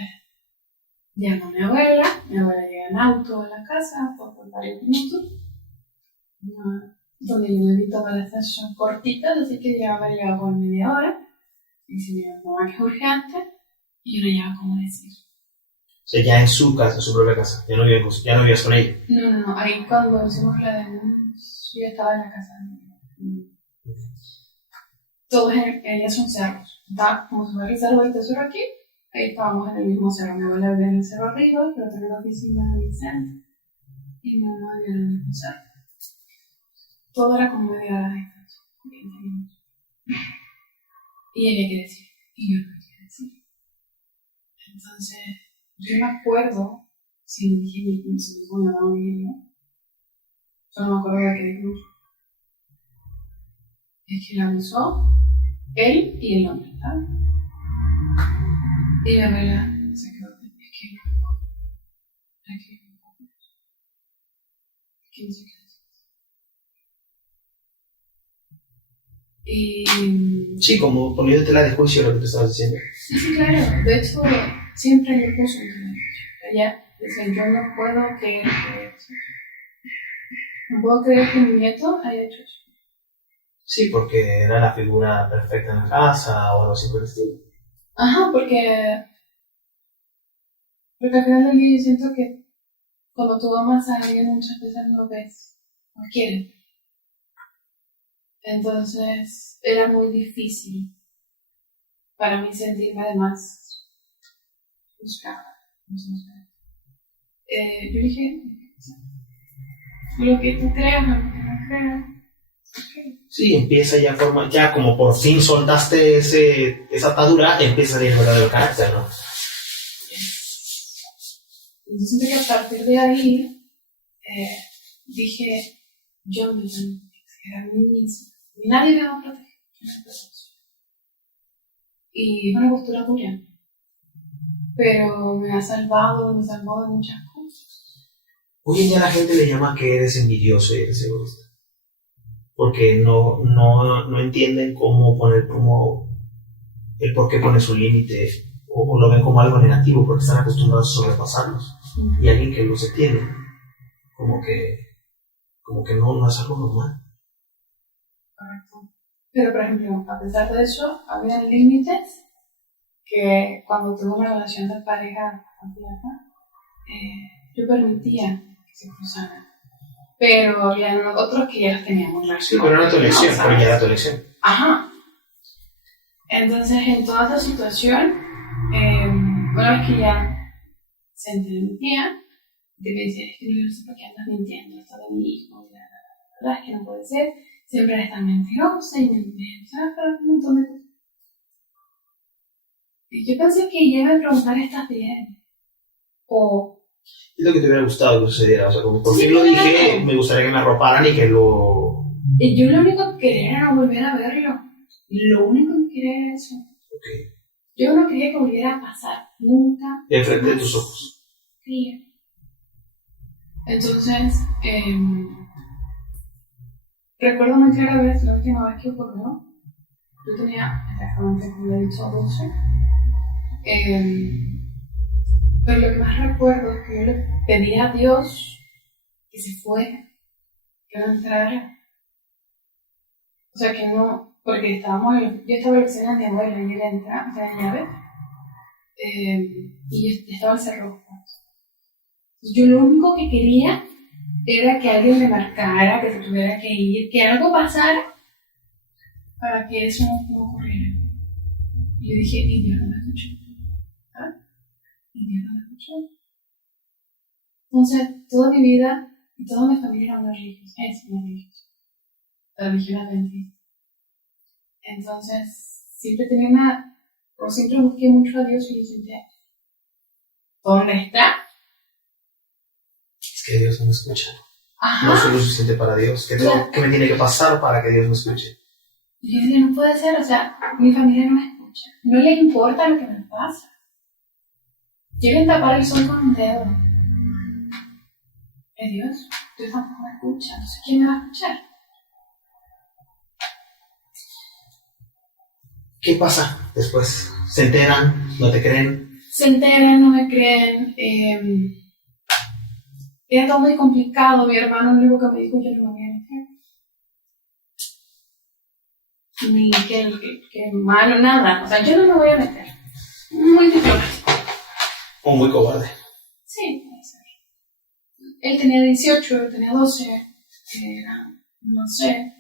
llamo a mi abuela llega en auto a la casa por varios minutos, donde yo me vi todas las estaciones cortitas, así que ya me llegado por media hora, y si mi mamá que es urgente, y yo no llevaba cómo decir. O sea, ya en su casa, en su propia casa, ya no vivías con ella. No, ahí cuando hicimos la denuncia, yo estaba en la casa de mi mamá. Todos ellas son cerros. Está como si fuera el cerro del tesoro aquí. Ahí estábamos en el mismo cerro. Mi abuela vivía en el cerro arriba, yo tenía la oficina de Vicente. Y mi mamá vivía en el mismo cerro. Todo era como media hora de distancia, 20 minutos. Y ella quería decir, y yo no quería decir. Entonces, yo me acuerdo, si dije mi mamá o mi niño, yo no me acuerdo de qué dijo. Es que la abusó él y el hombre, ¿sabes? Y mi abuela se quedó, es que no sé qué decir. Y Sí, como poniéndotela de juicio lo que te estabas diciendo. sí, claro, de hecho, siempre le puso un tema de juicio. Ella decía, yo no puedo creer que mi nieto haya hecho eso. Sí, porque era la figura perfecta en la casa o algo así por el estilo. Ajá, porque al final del día yo siento que cuando tú amas a alguien muchas veces no ves, no quieres. Entonces era muy difícil para mí sentirme además buscada. Yo dije, lo que tú creas, lo que no creas. Okay. Sí, empieza ya como por fin soltaste esa atadura, empieza a salir el verdadero carácter, ¿no? Yo siento que a partir de ahí dije, yo me voy a proteger a mí misma. Y nadie me va a proteger. Y es una postura dura. Pero me salvó de muchas cosas. Hoy en día la gente le llama que eres envidioso y eres egoísta. Porque no entienden cómo poner el por qué pones un límite o lo ven como algo negativo porque están acostumbrados a sobrepasarlos. Y alguien que los detiene, como que no es algo normal. Correcto. Pero, por ejemplo, a pesar de eso, había límites que cuando tuve una relación de pareja yo permitía que se cruzaran. Pero había otros que ya los teníamos muy Sí, pero era tu elección, pero ya era tu elección. Ajá. Entonces, en toda esta situación, una vez que ya se enteró mi tía, de que decía, es que no sé por qué andas mintiendo, esto de mi hijo, la verdad es que no puede ser, siempre eres tan mentirosa y mentirosa, pero un montón de cosas. Y yo pensé que ella me preguntara, ¿estás bien? O... Es lo que te hubiera gustado que sucediera, o sea, como por Sí, fin lo claro. dije, me gustaría que me arroparan y que lo... Y yo lo único que quería era no volver a verlo. Lo único que quería era eso. Ok. Yo no quería que volviera a pasar, nunca. Enfrente de jamás tus ojos. quería. Entonces, recuerdo muy clara vez, la última vez que ocurrió, yo tenía, exactamente como le he dicho, 12. Pero lo que más recuerdo es que yo le pedí a Dios que se fuera, que no entrara. O sea, que no, porque yo estaba en la oficina de mi abuela y él entra, o sea, la llave, y yo estaba el cerrojo. Yo lo único que quería era que alguien me marcara, que se tuviera que ir, que algo pasara para que eso no ocurriera. Y yo dije, y Dios no me escuchó. ¿Ah? Y Dios no me escuchó. Entonces, toda mi vida y toda mi familia eran muy ricos, es muy ricos. La religión adventista. Entonces, siempre siempre busqué mucho a Dios y yo sentía, ¿dónde está? Es que Dios no me escucha. Ajá. No soy lo suficiente para Dios. ¿Qué me tiene que pasar para que Dios me escuche? Y yo decía, no puede ser, o sea, mi familia no me escucha. No le importa lo que me pasa. Quieren tapar el sol con un dedo. Dios tampoco me escucha, entonces ¿quién me va a escuchar? ¿Qué pasa después? ¿Se enteran? ¿No te creen? Se enteran, no me creen. Era todo muy complicado. Mi hermano lo único que me dijo, yo no me voy a meter. Ni que malo, nada. O sea, yo no me voy a meter. Muy diplomático. O muy cobarde. Sí, puede ser. Él tenía 18, yo tenía 12. No sé.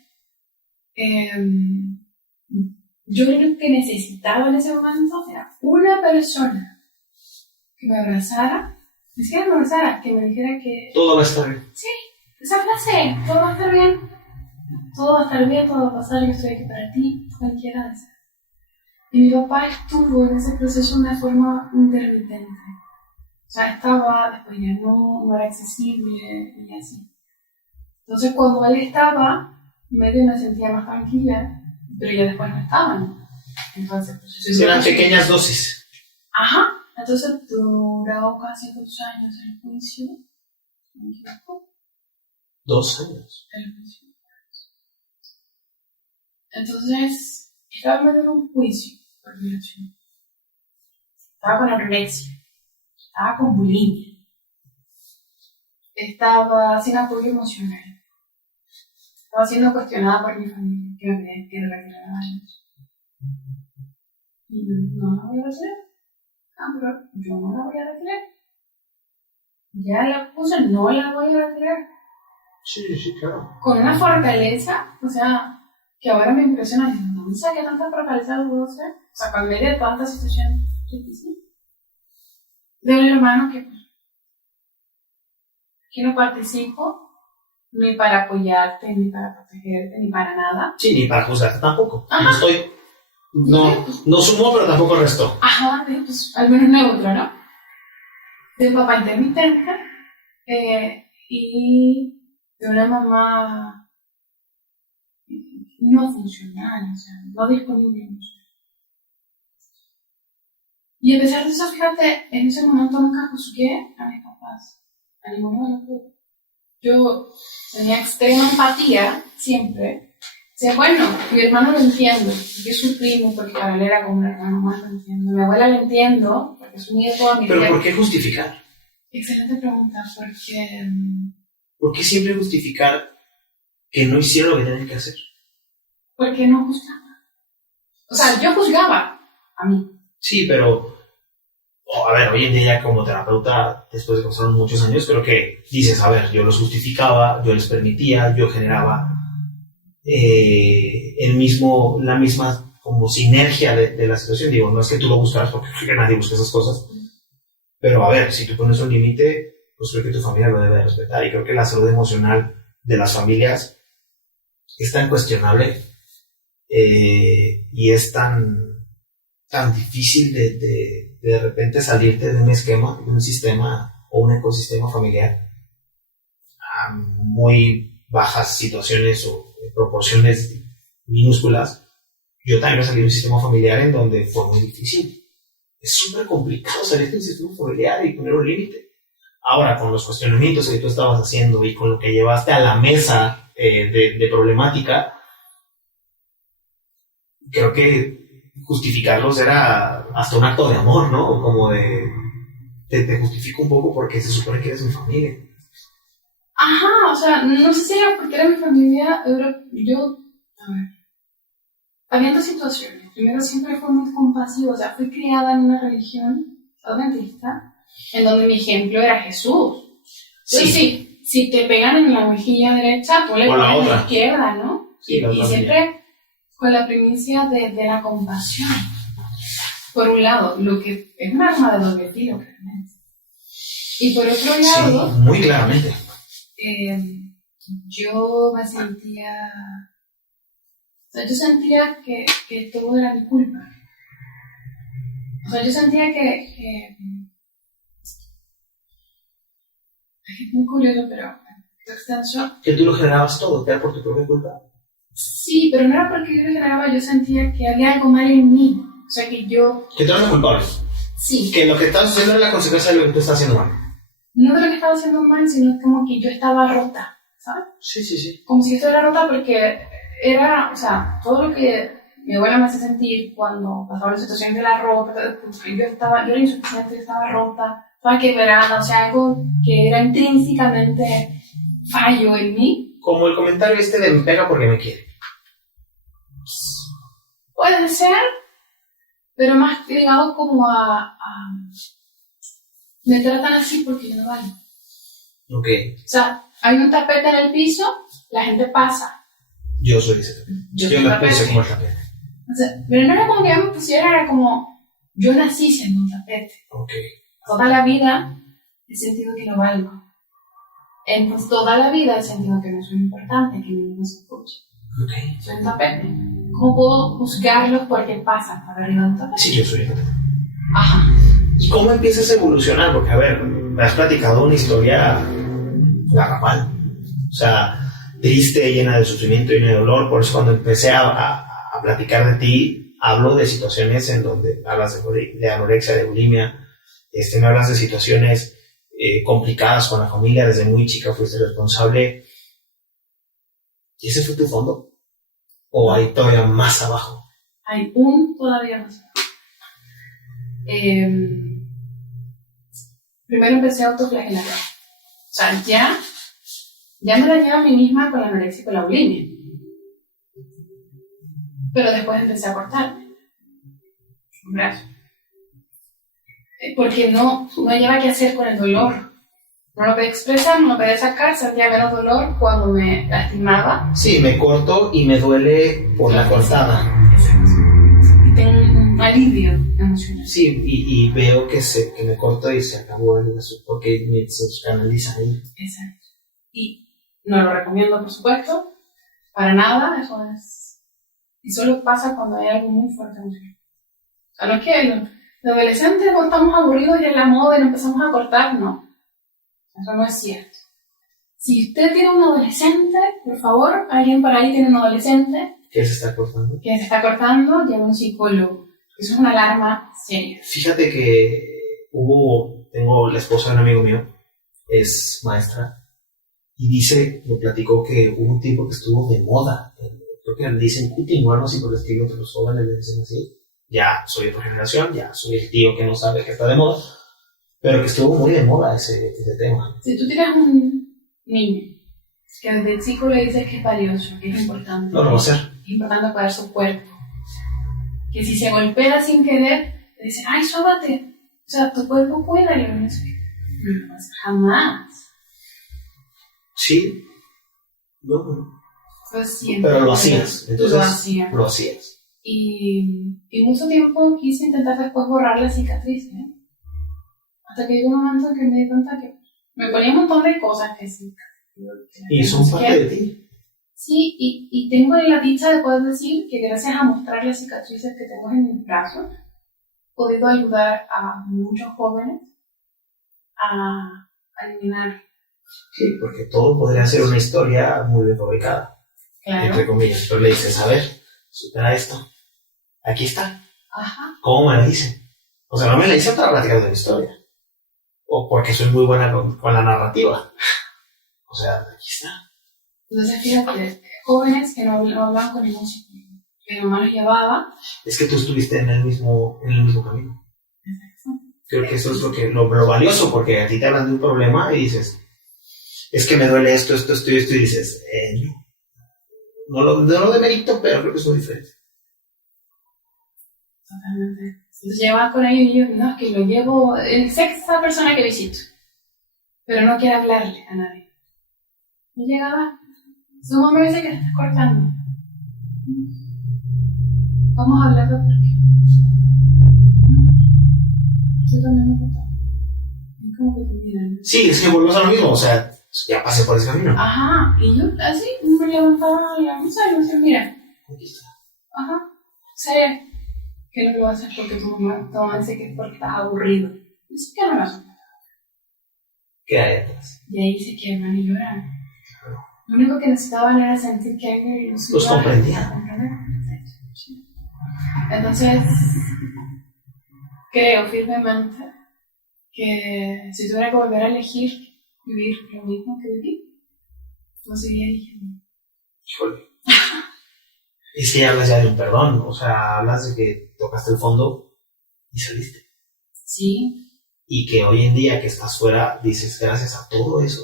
Yo lo que necesitaba en ese momento era una persona que me abrazara, ni siquiera me abrazara, que me dijera que... Todo va a estar bien. Sí, esa frase, todo va a estar bien. Todo va a estar bien, todo va a pasar, yo estoy aquí para ti, cualquiera de esas. Y mi papá estuvo en ese proceso de una forma intermitente. O sea, estaba, después ya no era accesible y así. Entonces cuando él estaba, medio me sentía más tranquila, pero ya después no estaban. Entonces, pues, Eran pequeñas dosis. Ajá. Entonces duró casi 2 años el juicio. ¿Me equivoco? 2 años. El juicio. Entonces, estaba en medio de un juicio por violación. Estaba con anorexia. Estaba con bulimia. Estaba sin apoyo emocional. Estaba siendo cuestionada por mi familia, que me pedían que retirara años. Y no la voy a retirar. Pero yo no la voy a retirar. Ya la puse, no la voy a retirar. Sí, claro. Con una fortaleza, o sea, que ahora me impresiona. No me saqué tanta fortaleza de 12. O sea, con medio de tanta situación difícil. De un hermano que no participo ni para apoyarte, ni para protegerte, ni para nada. Sí, ni para juzgarte tampoco. Ajá. No estoy... No sumo, pero tampoco resto. Ajá, pues al menos neutro, ¿no? De un papá intermitente y de una mamá no funcional, o sea, no disponible. Y a pesar de eso, fíjate, en ese momento nunca juzgué a mis papás, a ninguno de los dos. Yo tenía extrema empatía, siempre. O sea, bueno, mi hermano lo entiendo, porque es su primo, porque para él era como un hermano más, lo entiendo. Mi abuela lo entiendo, porque es un nieto a mi ¿Pero tía. por qué justificar? Excelente pregunta, porque... ¿Por qué siempre justificar que no hicieron lo que tenían que hacer? Porque no juzgaba. O sea, yo juzgaba a mí. Sí, pero... a ver, hoy en día ya como terapeuta, después de que pasaron muchos años, creo que dices, a ver, yo los justificaba, yo les permitía, yo generaba la misma como sinergia de la situación. Digo, no es que tú lo buscaras, porque creo que nadie busca esas cosas, Pero a ver, si tú pones un límite, pues creo que tu familia lo debe respetar. Y creo que la salud emocional de las familias es tan cuestionable y es tan difícil de repente salirte de un esquema, de un sistema o un ecosistema familiar a muy bajas situaciones o proporciones minúsculas. Yo también me salí de un sistema familiar en donde fue muy difícil. Es súper complicado salir de un sistema familiar y poner un límite. Ahora, con los cuestionamientos que tú estabas haciendo y con lo que llevaste a la mesa de problemática, creo que justificarlos era hasta un acto de amor, ¿no? Como te justifico un poco porque se supone que eres mi familia. Ajá, o sea, no sé si era porque era mi familia, pero a ver, había dos situaciones. Primero, siempre fue muy compasivo, o sea, fui criada en una religión adventista, en donde mi ejemplo era Jesús. Entonces, Sí. si te pegan en la mejilla derecha, tú le O la pegas en otra. la izquierda, ¿no? Sí, la y otra siempre con la primicia de la compasión. Por un lado, lo que es un arma de doble filo, realmente. Y por otro lado, Sí, muy claramente. yo me sentía... O sea, yo sentía que todo era mi culpa. O sea, yo sentía que es muy curioso, pero extenso. Que tú lo generabas todo, que era por tu propia culpa. Sí, pero no era porque yo lo generaba, yo sentía que había algo mal en mí. O sea, que yo... Que tú eres la culpable. Sí. Que lo que estás haciendo es la consecuencia de lo que tú estás haciendo mal. No de lo que estaba haciendo mal, sino como que yo estaba rota, ¿sabes? Sí. Como si yo estuviera rota porque era, o sea, todo lo que mi abuela me hace sentir cuando pasaba la situación de la ropa, yo era insuficiente, yo estaba rota, estaba quebrada, o sea, algo que era intrínsecamente fallo en mí. Como el comentario de me pega porque me quiere. Puede ser, pero más ligado como a me tratan así porque yo no valgo. Ok. O sea, hay un tapete en el piso, la gente pasa. Yo soy ese tapete. Yo me puse como el tapete. O sea, pero no era como que yo me pusiera, era como yo nací siendo un tapete. Ok. Toda la vida he sentido que no valgo. Entonces, toda la vida he sentido que no soy importante, que nadie nos escucha. Ok. Soy un tapete. ¿Cómo puedo juzgarlos porque pasan por arriba de un tapete? Sí, yo soy el tapete. Ajá. ¿Y cómo empiezas a evolucionar? Porque, a ver, me has platicado una historia garrafal. O sea, triste, llena de sufrimiento, llena de dolor. Por eso cuando empecé a platicar de ti, hablo de situaciones en donde hablas de anorexia, de bulimia, me hablas de situaciones complicadas con la familia. Desde muy chica fuiste responsable. ¿Y ese fue tu fondo? ¿O hay todavía más abajo? Hay un todavía más. Primero empecé a autoflagelar. O sea, ya me dañé a mí misma con la anorexia y con la bulimia. Pero después empecé a cortarme un brazo. Porque no lleva qué hacer con el dolor. No lo podía expresar, no lo podía sacar, sentía menos dolor cuando me lastimaba. Sí, me corto y me duele por la cortada. Y tengo un alivio emocional. Sí, y veo que me corto y se acabó el asunto porque se canaliza ahí. Exacto. Y no lo recomiendo, por supuesto, para nada, eso es... Y solo pasa cuando hay algo muy fuerte emocional. O sea, no es que los adolescentes no estamos aburridos y en la moda y nos empezamos a cortar, no. Eso no es cierto. Si usted tiene un adolescente, por favor, alguien por ahí tiene un adolescente ¿Qué se está cortando? que se está cortando, lleva a un psicólogo. Eso es una alarma seria. Fíjate que tengo la esposa de un amigo mío, es maestra, y me platicó que hubo un tiempo que estuvo de moda. Creo que le dicen cutting o algo así por el estilo, que los jóvenes le dicen así. Ya soy de otra generación, ya soy el tío que no sabe que está de moda, pero que estuvo muy de moda ese tema. Si tú tienes un niño que desde chico le dices que es valioso, que es importante, No lo va a hacer. es importante cuidar su cuerpo, que si se golpea sin querer, le dicen, ay, sóbate, o sea, tu cuerpo cuídalo, no sé qué. No lo va a hacer jamás. Sí, no. Pues siempre. Pero lo hacías, entonces lo hacías. Y mucho tiempo quise intentar después borrar la cicatriz, ¿eh? Hasta que llegó un momento en que me di cuenta que me ponía un montón de cosas que sí. Y son parte de ti. Sí, y tengo la dicha de poder decir que gracias a mostrar las cicatrices que tengo en mis brazos, he podido ayudar a muchos jóvenes a eliminar. Sí, porque todo podría ser una historia muy bien fabricada, entre comillas. Pero le dices, a ver, supera esto. Aquí está. Ajá. ¿Cómo me la dice? O sea, no me la hice para platicar de la historia. O porque soy muy buena con la narrativa. O sea, aquí está. Entonces, fíjate, jóvenes que no hablaban con ningún psicólogo, que nomás los llevaba. Es que tú estuviste en el mismo camino. Exacto. Creo que eso es lo valioso, porque a ti te hablan de un problema y dices, es que me duele esto, y dices, no lo demerito, pero creo que es muy diferente. Totalmente. Entonces llevaba con ellos y yo, no, es que lo llevo, sé que es esa persona que visito, pero no quiero hablarle a nadie. Y llegaba, su mamá me dice que te estás cortando. Vamos a hablar de por qué. Tú también me cortas. Es como que te miran. Sí, es que volvemos a lo mismo, o sea, ya pasé por ese camino. Ajá, y yo así me levantaba la mesa y me decía, mira, Aquí está. ajá, sé que no lo haces porque tu mamá dice que es porque estás aburrido. Yo sé que no lo haces. ¿Qué hay atrás? Y ahí se quiebran y lloran. Lo único que necesitaban era sentir que alguien los comprendía. Entonces, creo firmemente que si tuviera que volver a elegir vivir lo mismo que viví, lo seguiría eligiendo. Híjole. Es que hablas ya de un perdón, o sea, hablas de que tocaste el fondo y saliste. Sí. Y que hoy en día que estás fuera, dices, gracias a todo eso,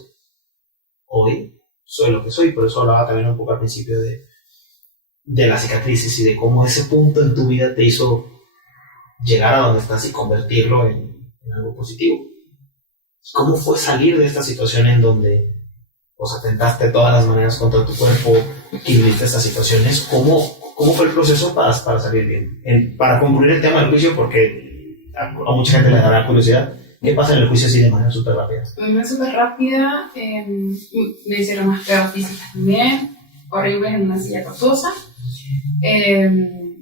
hoy soy lo que soy. Por eso hablaba también un poco al principio de las cicatrices y de cómo ese punto en tu vida te hizo llegar a donde estás y convertirlo en algo positivo. ¿Cómo fue salir de esta situación en donde atentaste de todas las maneras contra tu cuerpo y viviste estas situaciones? ¿Cómo fue el proceso para salir bien? Para concluir el tema del juicio, porque a mucha gente le dará curiosidad, ¿qué pasa en el juicio así de manera súper rápida? De manera súper rápida, me hicieron unas pruebas físicas también, horribles en una silla tortuosa.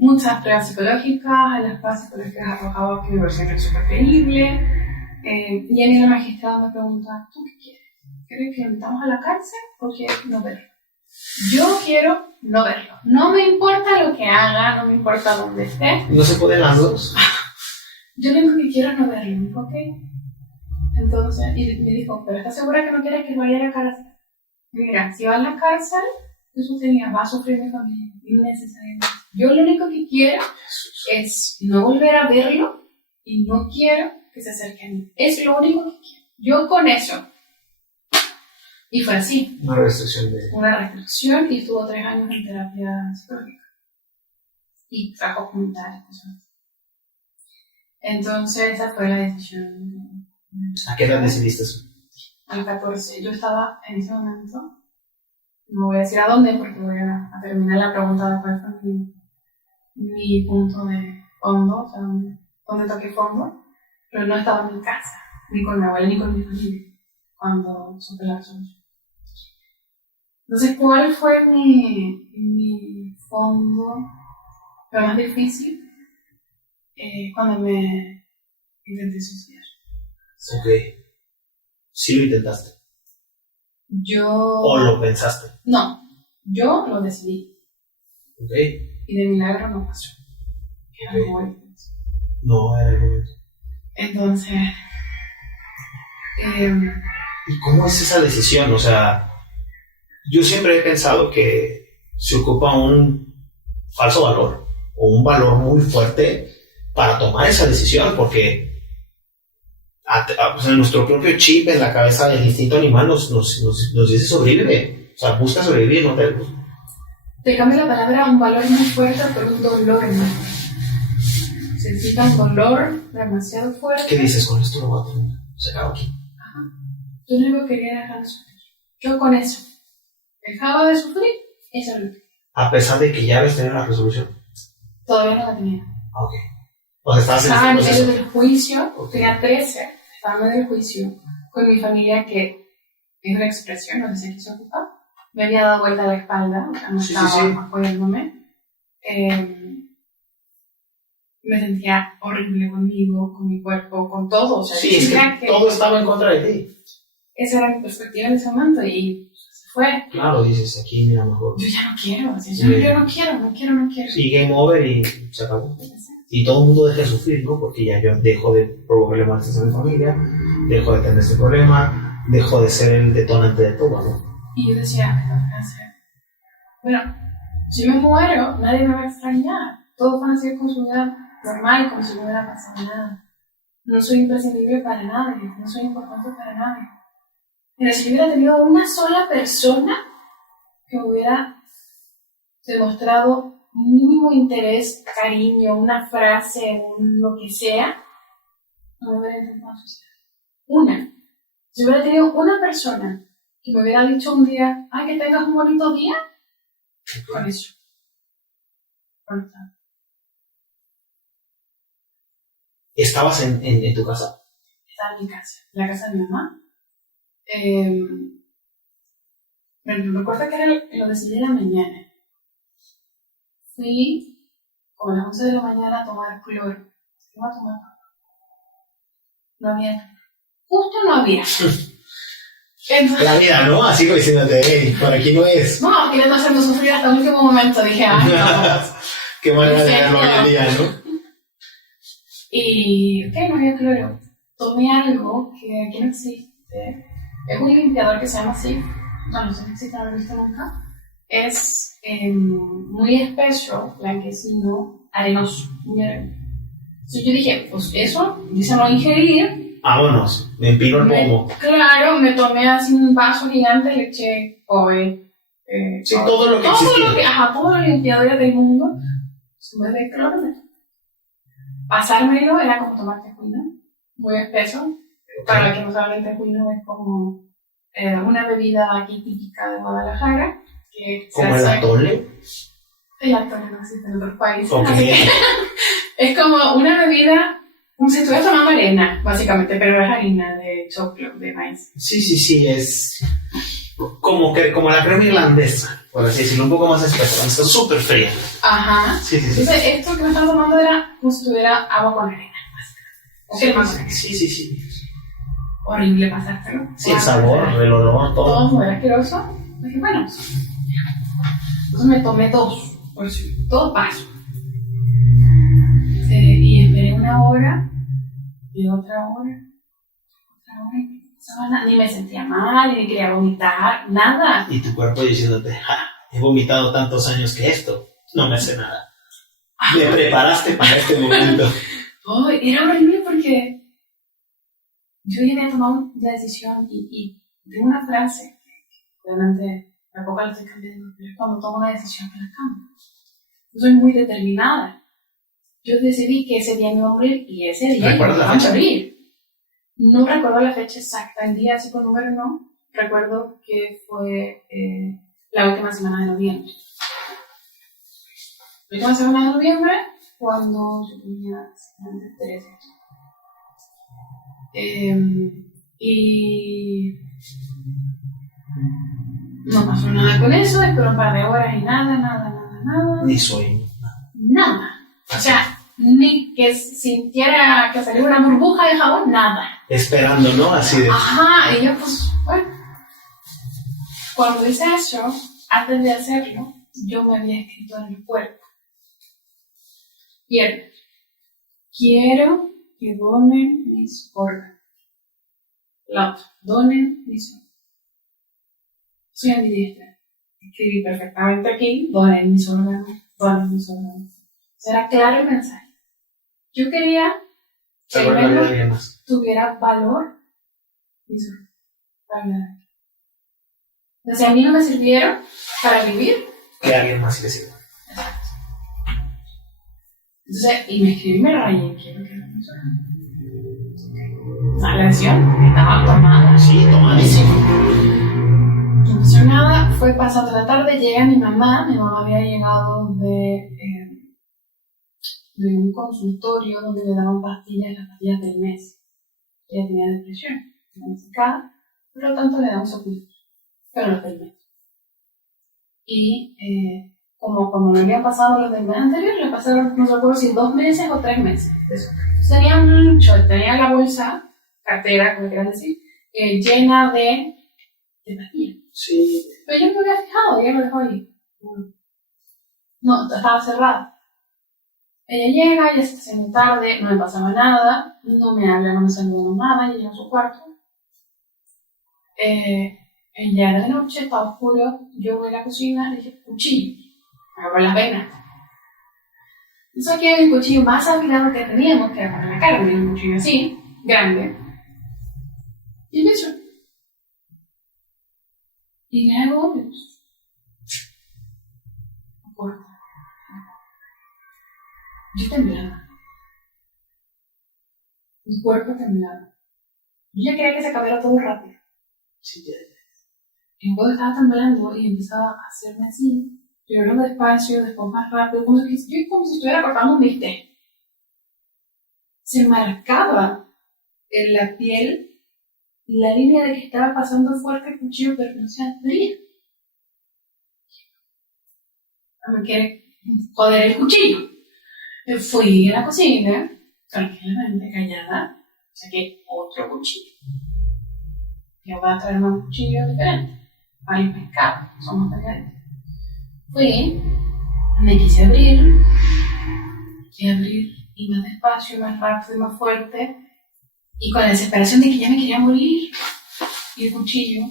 Muchas pruebas psicológicas, en las pruebas psicológicas arrojaba que mi versión era súper creíble. Y a mí el magistrado me pregunta, ¿tú qué quieres? ¿Quieres que lo metamos a la cárcel o quieres no verlo? Yo quiero no verlo. No me importa lo que haga, no me importa dónde esté. ¿No se pueden las dos? Yo lo único que quiero es no verlo. Me dijo, ok. Entonces, y me dijo, ¿pero estás segura que no quieres que vaya a la cárcel? Mira, si va a la cárcel, eso va a sufrir mi familia, innecesariamente. Yo lo único que quiero es no volver a verlo y no quiero que se acerque a mí. Es lo único que quiero. Yo con eso. Y fue así. Una restricción Y estuvo 3 años en terapia psicológica. Y trabajo comunitario. Entonces, esa fue la decisión. ¿A qué edad decidiste eso? A los 14. Yo estaba en ese momento, no voy a decir a dónde porque voy a terminar la pregunta de cuál fue mi punto de fondo, o sea, donde toqué fondo, pero no estaba en mi casa, ni con mi abuela ni con mi familia, cuando supe la resolución. Entonces, ¿cuál fue mi fondo? Lo más difícil, cuando me intenté suicidar. Ok. Sí lo intentaste. ¿O lo pensaste? No, yo lo decidí. Ok. Y de milagro no pasó. Okay. No era el momento. Entonces, ¿y cómo es esa decisión? O sea, yo siempre he pensado que se ocupa un falso valor o un valor muy fuerte para tomar esa decisión, porque en nuestro propio chip en la cabeza del instinto animal nos dice sobrevive. O sea, busca sobrevivir, no te cambia la palabra un valor muy fuerte por un dolor enorme. Se necesita un dolor demasiado fuerte. ¿Qué dices? Con esto lo voy a tener. Se acaba aquí. Ajá. Yo lo único que quería era dejar de sufrir. Yo con eso dejaba de sufrir, eso es lo que. A pesar de que ya habías tenido la resolución. Todavía no la tenía. Ok. O sea, estabas en el medio del juicio, tenía 13. estaba en el juicio con mi familia, que es una expresión, no sé si quiso ocupar, me había dado vuelta a la espalda, o sea, no estaba apoyándome. Me sentía horrible conmigo, con mi cuerpo, con todo. O sea, sí, es que todo estaba en contra de ti. Esa era mi perspectiva en ese momento y se fue. Claro, dices, aquí mira mejor. Yo ya no quiero, así, yo no quiero. Sí, game over y se acabó. Y todo el mundo deja de sufrir, ¿no? Porque ya yo dejo de provocarle molestias a mi familia, dejo de tener este problema, dejo de ser el detonante de todo, ¿no? Y yo decía, me tengo que hacer. Bueno, si me muero, nadie me va a extrañar. Todos van a seguir con su vida normal, como si no hubiera pasado nada. No soy imprescindible para nadie, no soy importante para nadie. Pero si yo hubiera tenido una sola persona que me hubiera demostrado mínimo interés, cariño, una frase, lo que sea, no me hubiera intentado suicidar. Una. Si hubiera tenido una persona que me hubiera dicho un día, ay, que tengas un bonito día, con eso. ¿Estabas en tu casa? Estaba en mi casa, en la casa de mi mamá. Me recuerdo que era lo de 6 de la mañana. Fui como a las 11 de la mañana a tomar cloro. ¿Qué iba a tomar? No había. Justo no había. Entonces, la vida, ¿no? Así como diciéndote, hey, por aquí no es. No, queriendo hacerme sufrir hasta el último momento. Dije, ay, no. Qué manera de verlo hoy en día, ¿no? Y, no había cloro. Tomé algo que aquí no existe. Es un limpiador que se llama así. No sé si existe, no lo he visto nunca. Es muy espeso, blanquecino, arenoso. Entonces yo dije, pues eso, dice no ingerir. Vámonos, me empino el pomo. Claro, me tomé así un vaso gigante, le eché POE. Sí, todo lo que existía. Todos los limpiadores del mundo. En vez de cloro, pasármelo era como tomar tejuino, muy espeso. Okay. Para los que no saben, el tejuino es como una bebida aquí típica de Guadalajara. ¿Como el atole? El atole no existe en otros países. Okay. Es como una bebida, como si estuvieras tomando arena, básicamente, pero es harina de choclo, de maíz. Sí, es como la crema irlandesa, por así decirlo, un poco más espesa, está súper fría. Ajá. Sí. Entonces, esto que me estaba tomando era como si tuviera agua con arena, básicamente. Sí. Horrible pasártelo. Sí, el sabor, el olor, todo. Todo muy asqueroso. Dije, bueno, entonces me tomé 2 vasos. Y esperé 1 hora, y otra hora, y no pasaba nada. Ni me sentía mal, ni quería vomitar, nada. Y tu cuerpo diciéndote, he vomitado tantos años que esto no me hace nada. Me preparaste para este momento. Era horrible porque yo ya había tomado la decisión y de una frase, obviamente tampoco la estoy cambiando, pero cuando tomo una decisión me la cambio. Yo soy muy determinada. Yo decidí que ese día me iba a morir y ese día me iba a morir. No recuerdo la fecha exacta, el día así con número no. Recuerdo que fue la última semana de noviembre. La última semana de noviembre, cuando yo tenía 13. Y no pasó nada con eso, esperó un par de horas y nada. Ni sueño. Nada. O sea, ni que sintiera que saliera una burbuja de jabón, nada. Esperando, ¿no? Así de... Ajá, y yo pues, bueno. Cuando hice eso, antes de hacerlo, yo me había escrito en el cuerpo. Quiero que donen mis órganos. Donen mis órganos. Soy ambidiestra. Escribí perfectamente aquí, donen mis órganos. Será claro el mensaje. Yo quería que el menos tuviera valor mis órganos. Entonces a mí no me sirvieron para vivir. Que a alguien más le sirva. Exacto. Entonces, y me escribí y me rayé. Quiero que mis órganos. La decisión estaba tomada. Sí, tomadísimo. No pasó nada, fue pasando la tarde, llega mi mamá había llegado de un consultorio donde le daban las pastillas del mes. ella tenía depresión, diagnosticada, por lo tanto le da un suplemento, pero los del mes. Y como no habían pasado los del mes anterior, le pasaron, no recuerdo si 2 meses o 3 meses. Entonces, tenía mucho, tenía la bolsa, cartera, como quieras decir, llena de pastillas. Sí. Pero yo no me había fijado, ella lo dejó ahí. No, estaba cerrada. Ella llega, ya se está haciendo tarde, no me pasaba nada, no me habla, no me saluda nada, ella llega a su cuarto. Ya era de noche, estaba oscuro, yo voy a la cocina, le dije, cuchillo, agarro las venas. Yo saqué el cuchillo más afilado que teníamos, que era para la carne, un cuchillo así, grande. Y empiezo. Y le hago obvios. Yo temblaba. Mi cuerpo temblaba. Yo ya quería que se acabara todo rápido. Sí, ya. Y luego estaba temblando y empezaba a hacerme así. Primero despacio, después más rápido, como si estuviera cortando un bistec. Se marcaba en la piel la línea de que estaba pasando fuerte el cuchillo, pero no se abría. No me quiere joder el cuchillo. Fui a la cocina, tranquilamente, callada, saqué otro cuchillo. Yo voy a traer un cuchillo diferente. Hay pescado, somos pequeños. Fui, me quise abrir, y más despacio, más rápido, más fuerte, y con la desesperación de que ya me quería morir, y el cuchillo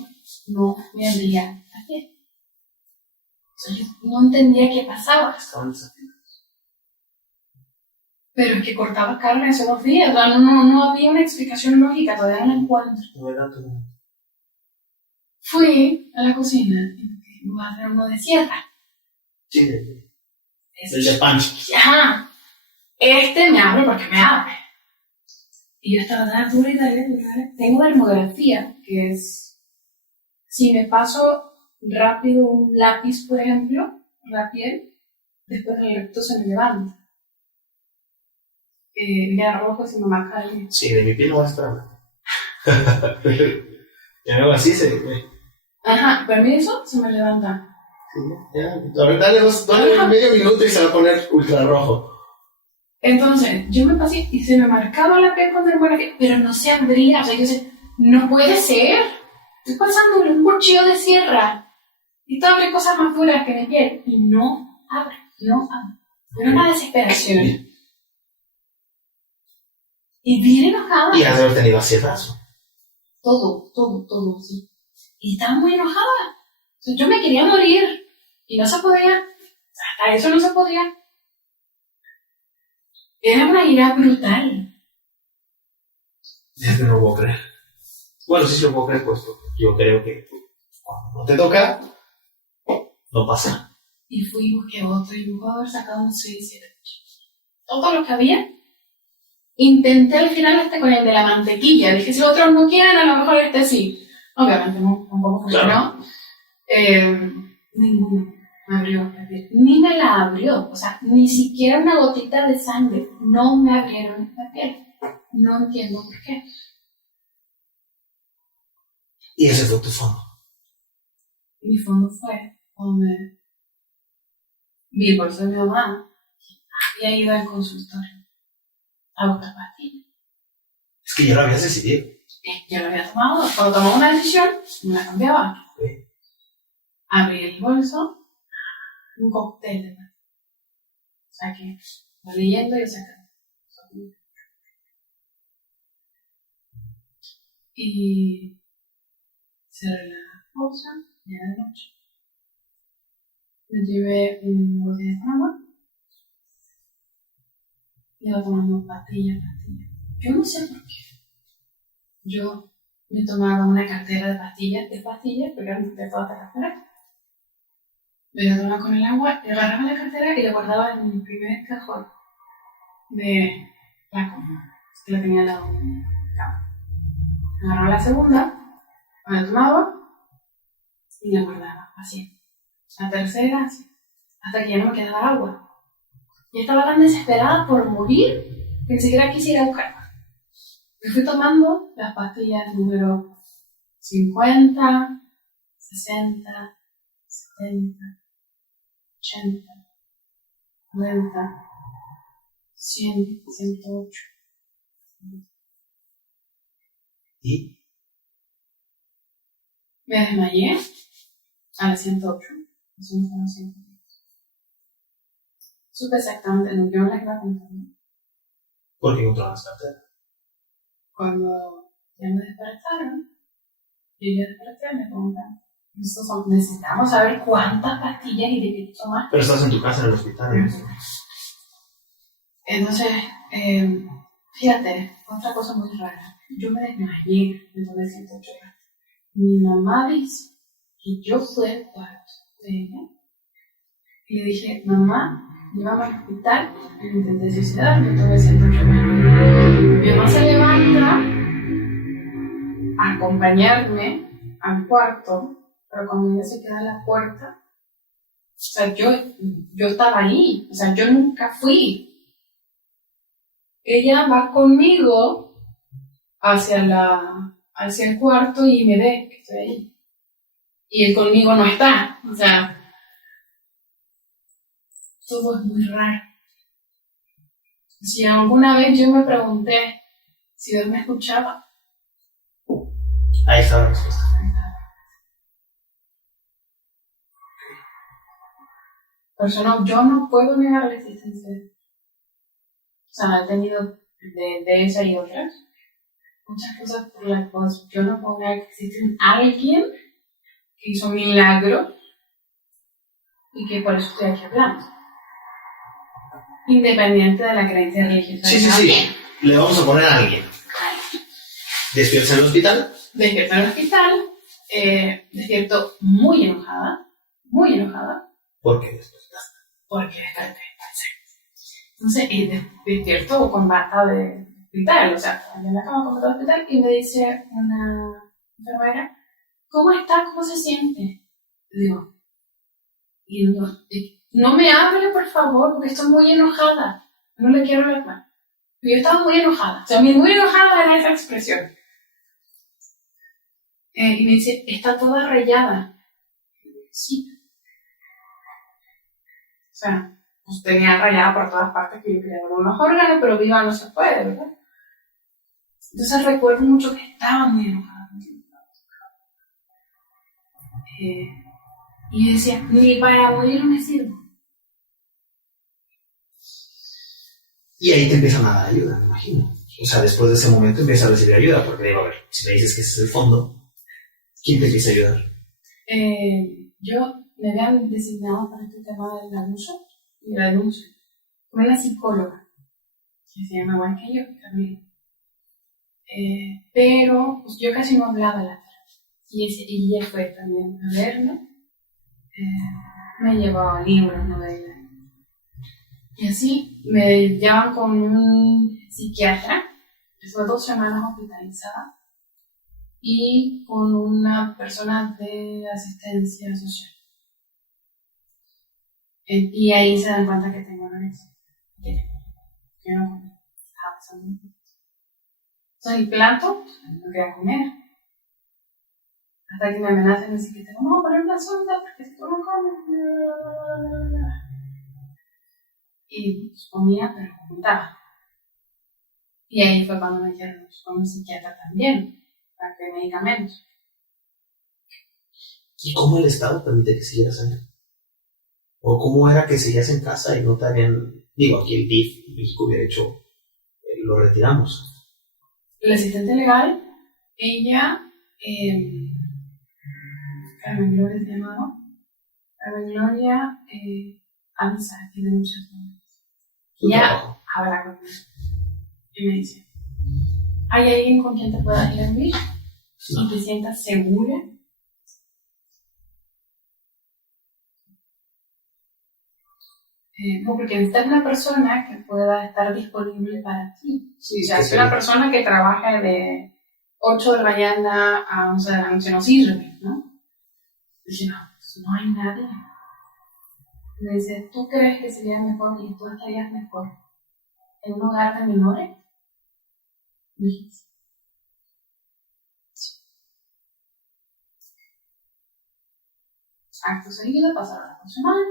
no me abría la piel. Entonces, yo no entendía qué pasaba. Estaban desafiados. Pero es que cortaba carne hace 2 días, no había una explicación lógica, todavía no la encuentro. No era tu. Fui a la cocina y voy a hacer uno de sierra. Sí, el de pan. Ajá. Me abre porque me abre. Y yo estaba tan dura y dale. Tengo una dermografía, que es, si me paso rápido un lápiz, por ejemplo, en la piel, después del recto se me levanta. Ya rojo se me marca ahí. Sí, de mi piel no va a estar. Ya no, así se ve. Ajá, permiso, se me levanta. Sí, ya. Ahorita dale medio minuto y se va a poner ultra rojo. Entonces, yo me pasé y se me marcaba la piel con dermografía, pero no se abría. O sea, yo decía, no puede ser. Estoy pasando un cuchillo de sierra y te abre cosas más duras que mi piel. Y no abre. Era una desesperación. Y bien enojada. Y has de haber tenido acetazo. Todo, sí. Y estaba muy enojada. O sea, yo me quería morir. Y no se podía. Hasta eso no se podía. Era una ira brutal. Es que no lo puedo creer. Bueno, sí lo puedo creer, pues yo creo que cuando no te toca, no pasa. Y fui y busqué otro y puedo haber sacado un 6, 7 cuchillos. Todo lo que había. Intenté al final con el de la mantequilla. Dije, si los otros no quieren, a lo mejor sí. Obviamente no, tampoco funcionó. Claro. Ninguno me abrió la piel. Ni me la abrió. O sea, ni siquiera una gotita de sangre. No me abrieron la piel. No entiendo por qué. Y ese fue tu fondo. Mi fondo fue cuando vi el bolso de mi mamá y ahí iba al consultorio. A buscar pastillas. Es que ya lo habías decidido. Yo lo había tomado. Cuando tomaba una decisión, me la cambiaba. Sí. Abrí el bolso, un cóctel de pastillas. Saqué, lo leyendo y saqué. Y cerré la bolsa, ya de noche. Me llevé un botella de agua. Iba tomando pastillas. Yo no sé por qué. Yo me tomaba una cartera de pastillas, porque eran de toda esta cartera. Me la tomaba con el agua, le agarraba la cartera y la guardaba en mi primer cajón de la cama, que la tenía al lado de mi cama. Agarraba la segunda, me la tomaba y la guardaba, así. La tercera, así. Hasta que ya no me quedaba agua. Y estaba tan desesperada por morir que ni siquiera quise ir a buscarla. Yo fui tomando las pastillas número 50, 60, 70, 80, 90, 100, 108. ¿Y? Me desmayé a las 108. Eso no fue a los 108. Supe exactamente lo que yo les iba contando. ¿Por qué encontraron las carteras? Cuando ya me despertaron, yo ya desperté, me preguntan, necesitamos saber cuántas pastillas y de qué tomaste. Pero estás en tu casa en el hospital. ¿No? Entonces, fíjate, otra cosa muy rara. Yo me desmayé, me tomé 108 horas. Mi mamá dice que yo fui al cuarto de ella y le dije, mamá, llévame al hospital, me intenté suicidar, me tomé 108 horas. Mi mamá se levanta a acompañarme al cuarto, pero cuando ella se queda en la puerta, o sea, yo estaba ahí, o sea, yo nunca fui. Ella va conmigo hacia el cuarto y me ve que estoy ahí. Y él conmigo no está, o sea, todo es muy raro. Si alguna vez yo me pregunté si Dios me escuchaba, Ahí está la respuesta. por eso no, yo no puedo negar la existencia de Dios. O sea, he tenido de esa y otras muchas cosas por las cuales yo no puedo negar que existe alguien que hizo un milagro y que por eso estoy aquí hablando. Independiente de la creencia religiosa. Sí. Le vamos a poner a alguien. Despierta en el hospital. Despierto en el hospital, despierto muy enojada, ¿Por qué despertaste? porque desperté. Entonces, despierto con bata de hospital, o sea, en la cama con bata de hospital, y me dice una enfermera, ¿cómo está? ¿Cómo se siente? Digo, no me hable, por favor, porque estoy muy enojada. No le quiero hablar más. Yo estaba muy enojada. O sea, muy enojada era esa expresión. Y me dice, está toda rayada. Sí. O sea, pues tenía rayada por todas partes que yo quería ver unos órganos, pero viva no se puede, ¿verdad? Entonces recuerdo mucho que estaba muy enojada. Y yo decía, ni para morir me sirvo. Y ahí te empiezan a dar ayuda, me imagino. O sea, después de ese momento empiezas a recibir ayuda, porque digo, a ver, si me dices que ese es el fondo, ¿quién te empieza a ayudar? Yo me habían designado para este tema del abuso y la denuncia. Fue una psicóloga que se llama igual que yo, también. Pero pues, yo casi no hablaba la y ella fue también a verme. Me llevaba libros, novelas. Y así me llevan con un psiquiatra, estuve 2 semanas hospitalizada, y con una persona de asistencia social. Y ahí se dan cuenta que tengo anorexia. Que no comía. Estaba pasando un poco. Entonces el plato, no quería comer. Hasta que me amenazan y dicen que te vamos a poner una sonda porque si tú no comes. Y pues, comía, pero vomitaba. Y ahí fue cuando me dijeron con un psiquiatra también, para que medicamentos. ¿Y cómo el Estado permite que siguieras ahí? ¿O cómo era que seguías en casa y no te habían... Digo, aquí el DIF, México hubiera hecho... lo retiramos. La asistente legal, ella... Carmen Gloria se llamaba. Carmen Gloria avisa y denuncia todo. Ya habla conmigo. Y me dice, ¿hay alguien con quien te puedas ir a vivir? No. ¿Y te sientas segura? No, porque necesitas una persona que pueda estar disponible para ti. Sí, o sea, si una persona que trabaja de 8 de la mañana a 11 de la noche no sirve, ¿no? Dice, no hay nadie. Me dice, ¿tú crees que sería mejor y tú estarías mejor en un hogar de menores? Me dice, Acto seguido, pasaron las 2 semanas.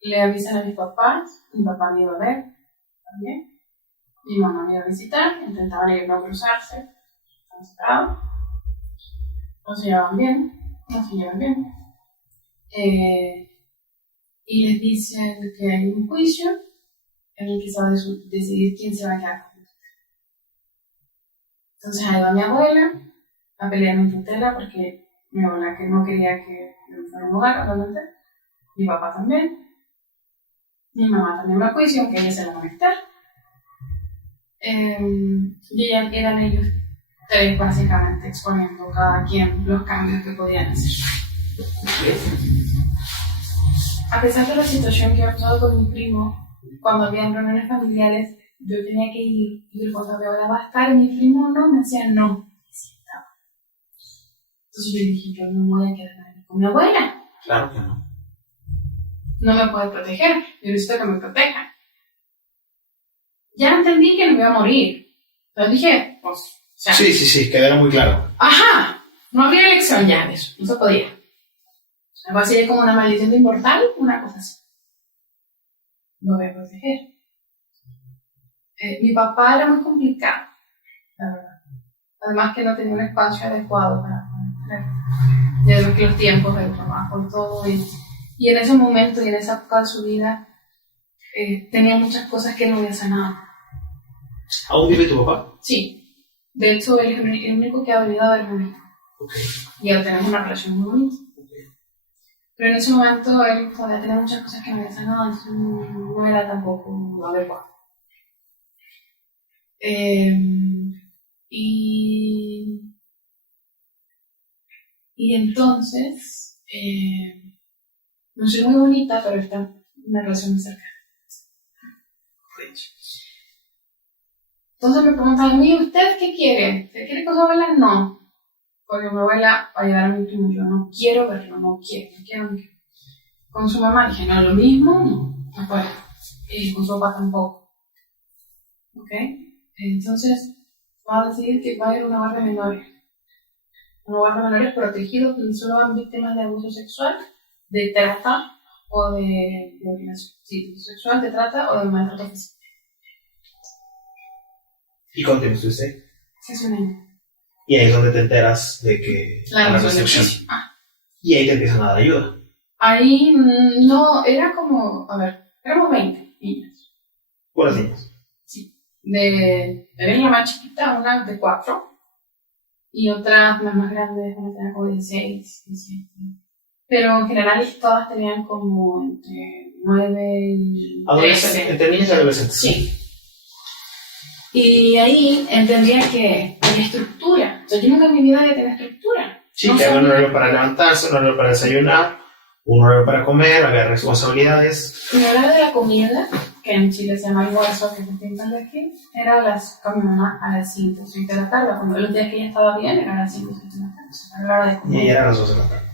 Le avisan a mis papás, mi papá me iba a ver también. Mi mamá me iba a visitar, intentaban ellos no cruzarse, están separados. No se llevaban bien, no se llevan bien. Y les dicen que hay un juicio en el que se va a decidir quién se va a quedar con ellos. Entonces ahí va mi abuela a pelear mi tutela porque mi abuela que no quería que me fuera a un lugar, obviamente. Mi papá también. Mi mamá también va a juicio, aunque ella se la va a quitar. Y eran ellos 3 básicamente exponiendo cada quien los cambios que podían hacer. A pesar de la situación que he pasado con mi primo, cuando había reuniones familiares, yo tenía que ir y cuando mi abuela va a estar, mi primo no, me decía no. Entonces yo dije, yo no voy a quedar con mi abuela. Claro que no. No me puede proteger, yo necesito que me proteja. Ya entendí que no me iba a morir. Entonces dije, pues, o sea, Sí, quedara muy claro. Ajá, no había elección ya de eso, no se podía. Algo así de como una maldición de inmortal, una cosa así. No voy a proteger. Mi papá era muy complicado, la verdad. Además que no tenía un espacio adecuado para poder. Ya veo que los tiempos del trabajo y todo. Y en ese momento y en esa época de su vida tenía muchas cosas que no había sanado. ¿Aún vive tu papá? Sí. De hecho, él es el único que ha venido a verme. Okay. Y ahora tenemos una relación muy bonita. Pero en ese momento él todavía tenía muchas cosas que no había sanado, entonces no era tampoco lo adecuado. Y entonces, no soy muy bonita, pero está en una relación muy cercana. Entonces me preguntan a mí, ¿usted qué quiere? ¿Se quiere con su abuela? No. Porque mi abuela va a ayudar a mi primo. Yo no quiero, pero no quiero. Con su mamá dije, no, lo mismo, no puedo. Y con su papá tampoco. ¿Ok? Entonces va a decidir que va a ir a un hogar de menores. Un hogar de menores protegidos donde solo van víctimas de abuso sexual, de trata o de violación. Sí, abuso sexual, de trata o de maltrato físico. ¿Y cuánto tiempo estuviste? Es un año. Y ahí es donde te enteras de que... La restricción. Y ahí te empiezan a dar ayuda. Ahí no, era como, a ver, éramos 20 niños. ¿Cuántas niñas? Sí. Era la más chiquita, una de 4. Y otras más grandes, una tenía como 16, 17. Pero en general todas tenían como entre 9 y 13. Entre niños y adolescentes. Sí. Y ahí entendía que tenía estructura. O sea, yo nunca en mi vida había tenido estructura. Sí, no que había un horario para levantarse, un horario para desayunar, un horario para comer, había responsabilidades. Mi hora de la comida, que en Chile se llama almuerzo, que se pintan de aquí, era con mi mamá a las 5 o 6 de la tarde. Cuando los días que ella estaba bien, era a las 5 o 6 de la tarde. O sea, era la hora de comer. Y ella era a las 2 de la tarde.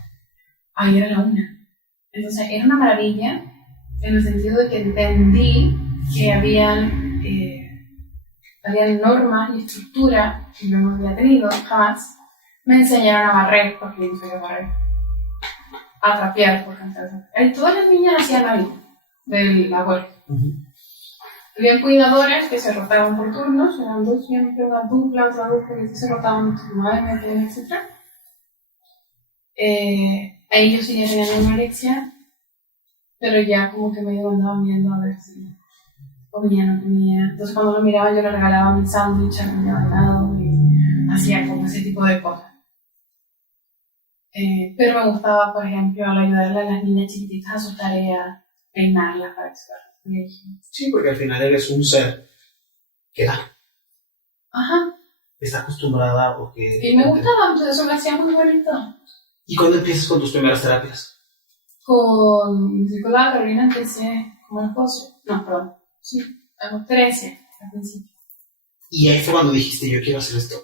Ahí era la 1. Entonces, era una maravilla en el sentido de que entendí que habían normas y estructura que yo no había tenido jamás. Me enseñaron a barrer, porque yo soy de barrer. A trapear, por cantar. Todas las niñas hacían algo del abuelo. Habían cuidadoras que se rotaban por turnos, eran 2 siempre, una dupla, otra dupla, que se rotaban turnos, etc. Ahí yo sí ya tenía anorexia, pero ya como que me andaban viendo a ver si comía o no comía. Entonces cuando lo miraba yo le regalaba mi sándwich, me llevaba helado y hacía como ese tipo de cosas. Pero me gustaba, por ejemplo, ayudarle a las niñas chiquititas a sus tareas, peinarlas para que se fueran al colegio. Sí, porque al final eres un ser que da. Ajá. Está acostumbrada porque... Y me gustaba, entonces eso me hacía muy bonito. ¿Y cuándo empiezas con tus primeras terapias? Con mi psicóloga Carolina empecé como a los 12. No, perdón. Sí, a los 13 al principio. ¿Y ahí fue cuando dijiste, yo quiero hacer esto?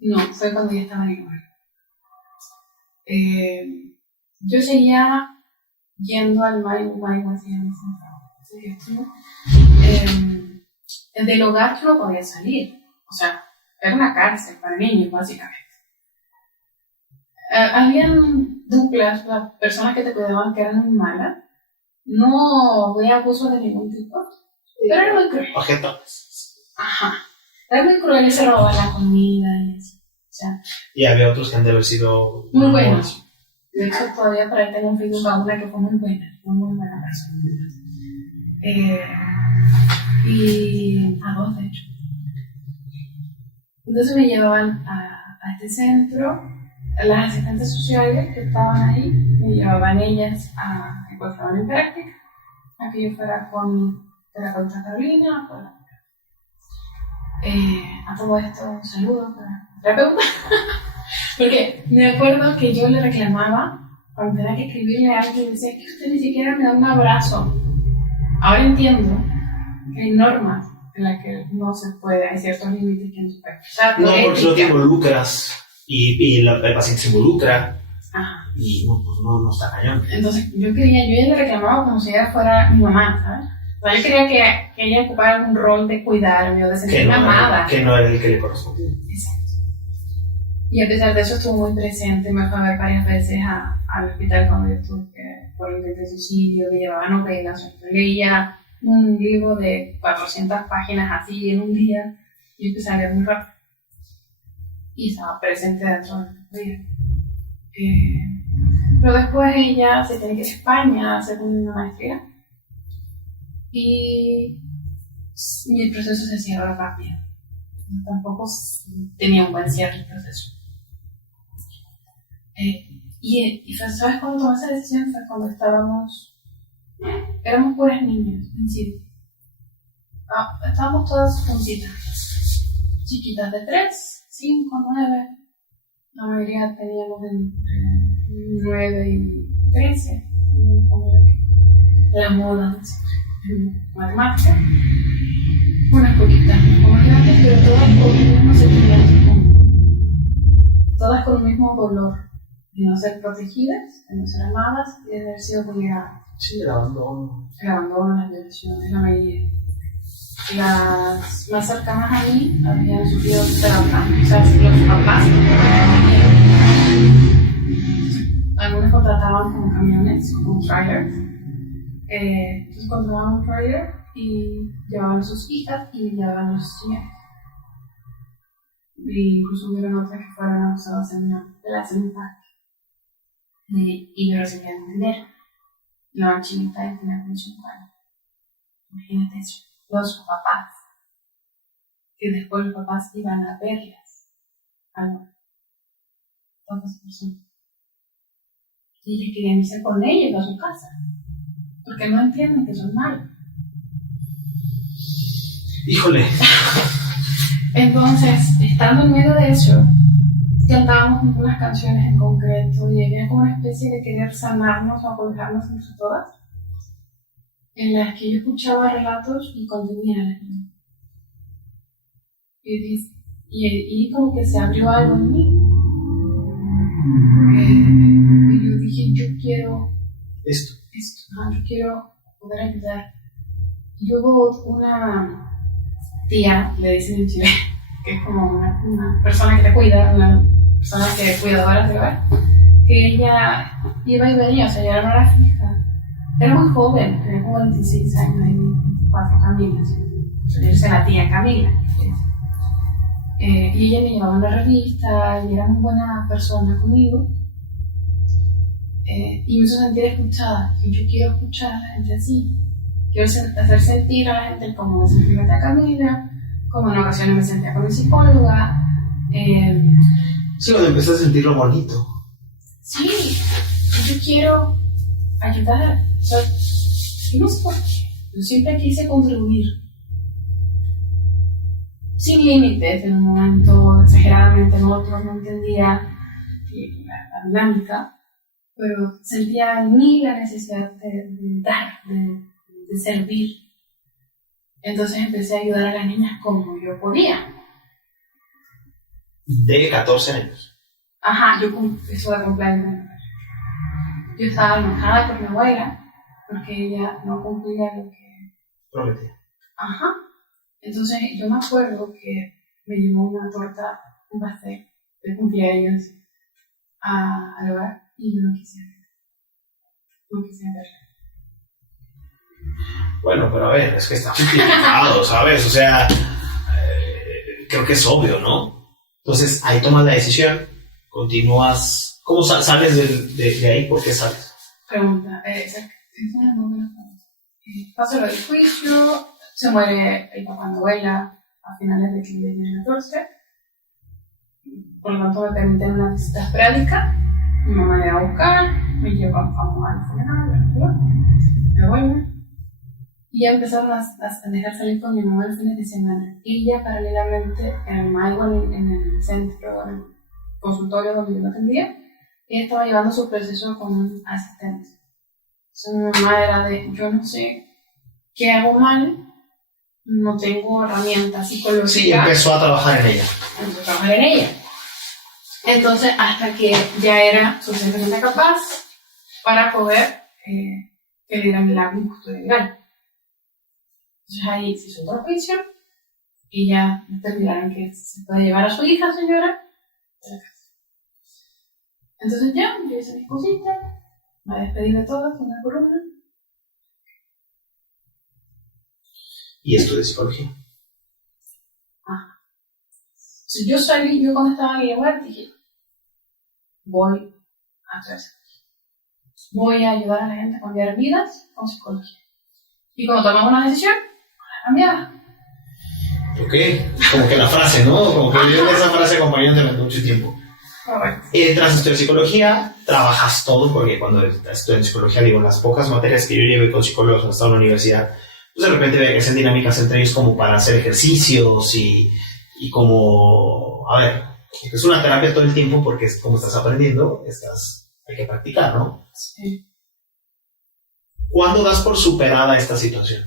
No, fue cuando ya estaba en el lugar. Yo seguía yendo al Maigo así en ese centro. Del hogar yo no podía salir. O sea, era una cárcel para niños, básicamente. Habían duplas, las personas que te cuidaban que eran muy malas. No había abuso de ningún tipo, pero era muy cruel. Objetos. Ajá. Era muy cruel y se robaban la comida y eso. O sea, Y había otros que han de haber sido muy buenos. De hecho, todavía por ahí tengo un feedback a una que fue muy buena persona. Y a dos, de hecho. Entonces me llevaban a este centro, las asistentes sociales que estaban ahí, me llevaban ellas a encontrarme en práctica, a que yo fuera con mi terapeuta Carolina, a todo esto un saludo para la terapeuta, porque me acuerdo que yo le reclamaba, cuando tenía que escribirle a alguien, decía, es que usted ni siquiera me da un abrazo. Ahora entiendo que hay normas en las que no se puede, hay ciertos límites que no se puede pasar. No, porque no te involucras y el paciente se involucra. Ajá. Y pues no está cañón. Entonces yo ya le reclamaba como si ella fuera mi mamá, ¿sabes? O sea, yo quería que ella ocupara algún rol de cuidarme o de sentirme amada. Que no era el que le correspondía. Exacto. Y a pesar de eso estuvo muy presente, me fue a ver varias veces al hospital cuando yo estuve por el intento de suicidio, me llevaba novelas, leía un libro de 400 páginas así en un día y empecé a leer muy rápido. Y estaba presente dentro de mi vida. Pero después ella se tiene que ir a España a hacer una maestría y mi proceso se cierra rápido. Tampoco tenía un buen cierre el proceso. Y ¿sabes cuándo tomé esa decisión? Fue cuando éramos puras niñas en sí. Estábamos todas juntitas, chiquitas de 3, 5, 9. La mayoría teníamos entre 9 y 13. La moda en matemática. Unas poquitas más grandes, pero todas con el mismo sentimiento. Todas con el mismo dolor de no ser protegidas, de no ser amadas y de haber sido vulneradas. Sí, el abandono. El abandono, las violaciones, la mayoría. Las más cercanas a mí habían sufrido trauma, o sea, los papás. Algunos contrataban como camiones, como trailers. Entonces contrataban un trailer y llevaban a sus hijas y llevaban a sus señores. Y incluso hubieron otras que fueron abusadas en una plaza en un parque. Y yo recibí a entender. La chinita y tenía 25 años. Imagínate eso. Los papás. Que después los papás iban a verlas. Algo. Todas personas. Y le querían irse con ellos a su casa. Porque no entienden que son malos. Híjole. Entonces, estando en medio de eso, cantábamos unas canciones en concreto y había como una especie de querer sanarnos o apoyarnos entre todas, en las que yo escuchaba relatos y contenía a la niña. Y como que se abrió algo en mí. Y yo dije, yo quiero Esto. yo quiero poder ayudar. Y luego una tía, le dicen en Chile, que es como una persona que te cuida, una persona que cuidadora de hogar, que ella iba y venía, o sea, ella no era fija. Era muy joven, tenía como 26 años, y 24, Camila, entonces la tía Camila. Y ella me llevaba una revista y era muy buena persona conmigo. Y me hizo sentir escuchada, que yo quiero escuchar a la gente así. Quiero hacer sentir a la gente como me sentí a Camila, como en ocasiones me sentía con mi psicóloga. Sí, cuando empecé a sentir lo bonito. Sí, yo quiero ayudar. O sea, no sé por qué. Yo siempre quise contribuir. Sin límites, en un momento, exageradamente, en otro, no entendía la dinámica, pero sentía en mí la necesidad de dar, de servir. Entonces empecé a ayudar a las niñas como yo podía. De 14 años. Ajá, eso de cumpleaños. Yo estaba enojada con mi abuela porque ella no cumplía lo que prometía. Ajá. Entonces yo me acuerdo que me llevó una torta, un pastel de cumpleaños al hogar y no quisiera verla. Bueno, pero a ver, es que está justificado, ¿sabes? O sea, creo que es obvio, ¿no? Entonces, ahí tomas la decisión, continúas. ¿Cómo sales de ahí? ¿Por qué sales? Pregunta, es una muy buena pregunta. Pasó lo del juicio, se muere el papá de mi abuela a finales de 2014. Por lo tanto, me permiten una visita esporádica. Mi mamá me va a buscar, me lleva al funeral, me vuelve. Y ya empezaron a dejar salir con mi mamá los fines de semana. Y ella, paralelamente, en el centro, en el consultorio donde yo lo atendía, ella estaba llevando su proceso con un asistente. Entonces, mi mamá era de: yo no sé qué hago mal, no tengo herramientas psicológicas. Sí, empezó a trabajar en ella. Entonces, hasta que ya era suficientemente capaz para poder que le dieran el acta en custodia legal. Entonces ahí se hizo otro juicio y ya determinaron que se puede llevar a su hija, señora, de la casa. Entonces ya, yo hice mis cositas, me despedí de todas, una por una. ¿Y estudié psicología? Yo cuando estaba en Guillermo dije: voy a hacer psicología. Voy a ayudar a la gente a cambiar vidas con psicología. Y cuando tomamos una decisión, la cambiaba. Ok, como que la frase, ¿no? Como que yo esa frase acompañándote durante mucho tiempo. Correcto. Entras a estudiar psicología, trabajas todo, porque cuando estudias psicología, digo, las pocas materias que yo llevé con psicólogos cuando estaba en la universidad, pues de repente veía que hacen dinámicas entre ellos como para hacer ejercicios y como, a ver, es una terapia todo el tiempo porque es como estás aprendiendo, hay que practicar, ¿no? Sí. ¿Cuándo das por superada esta situación?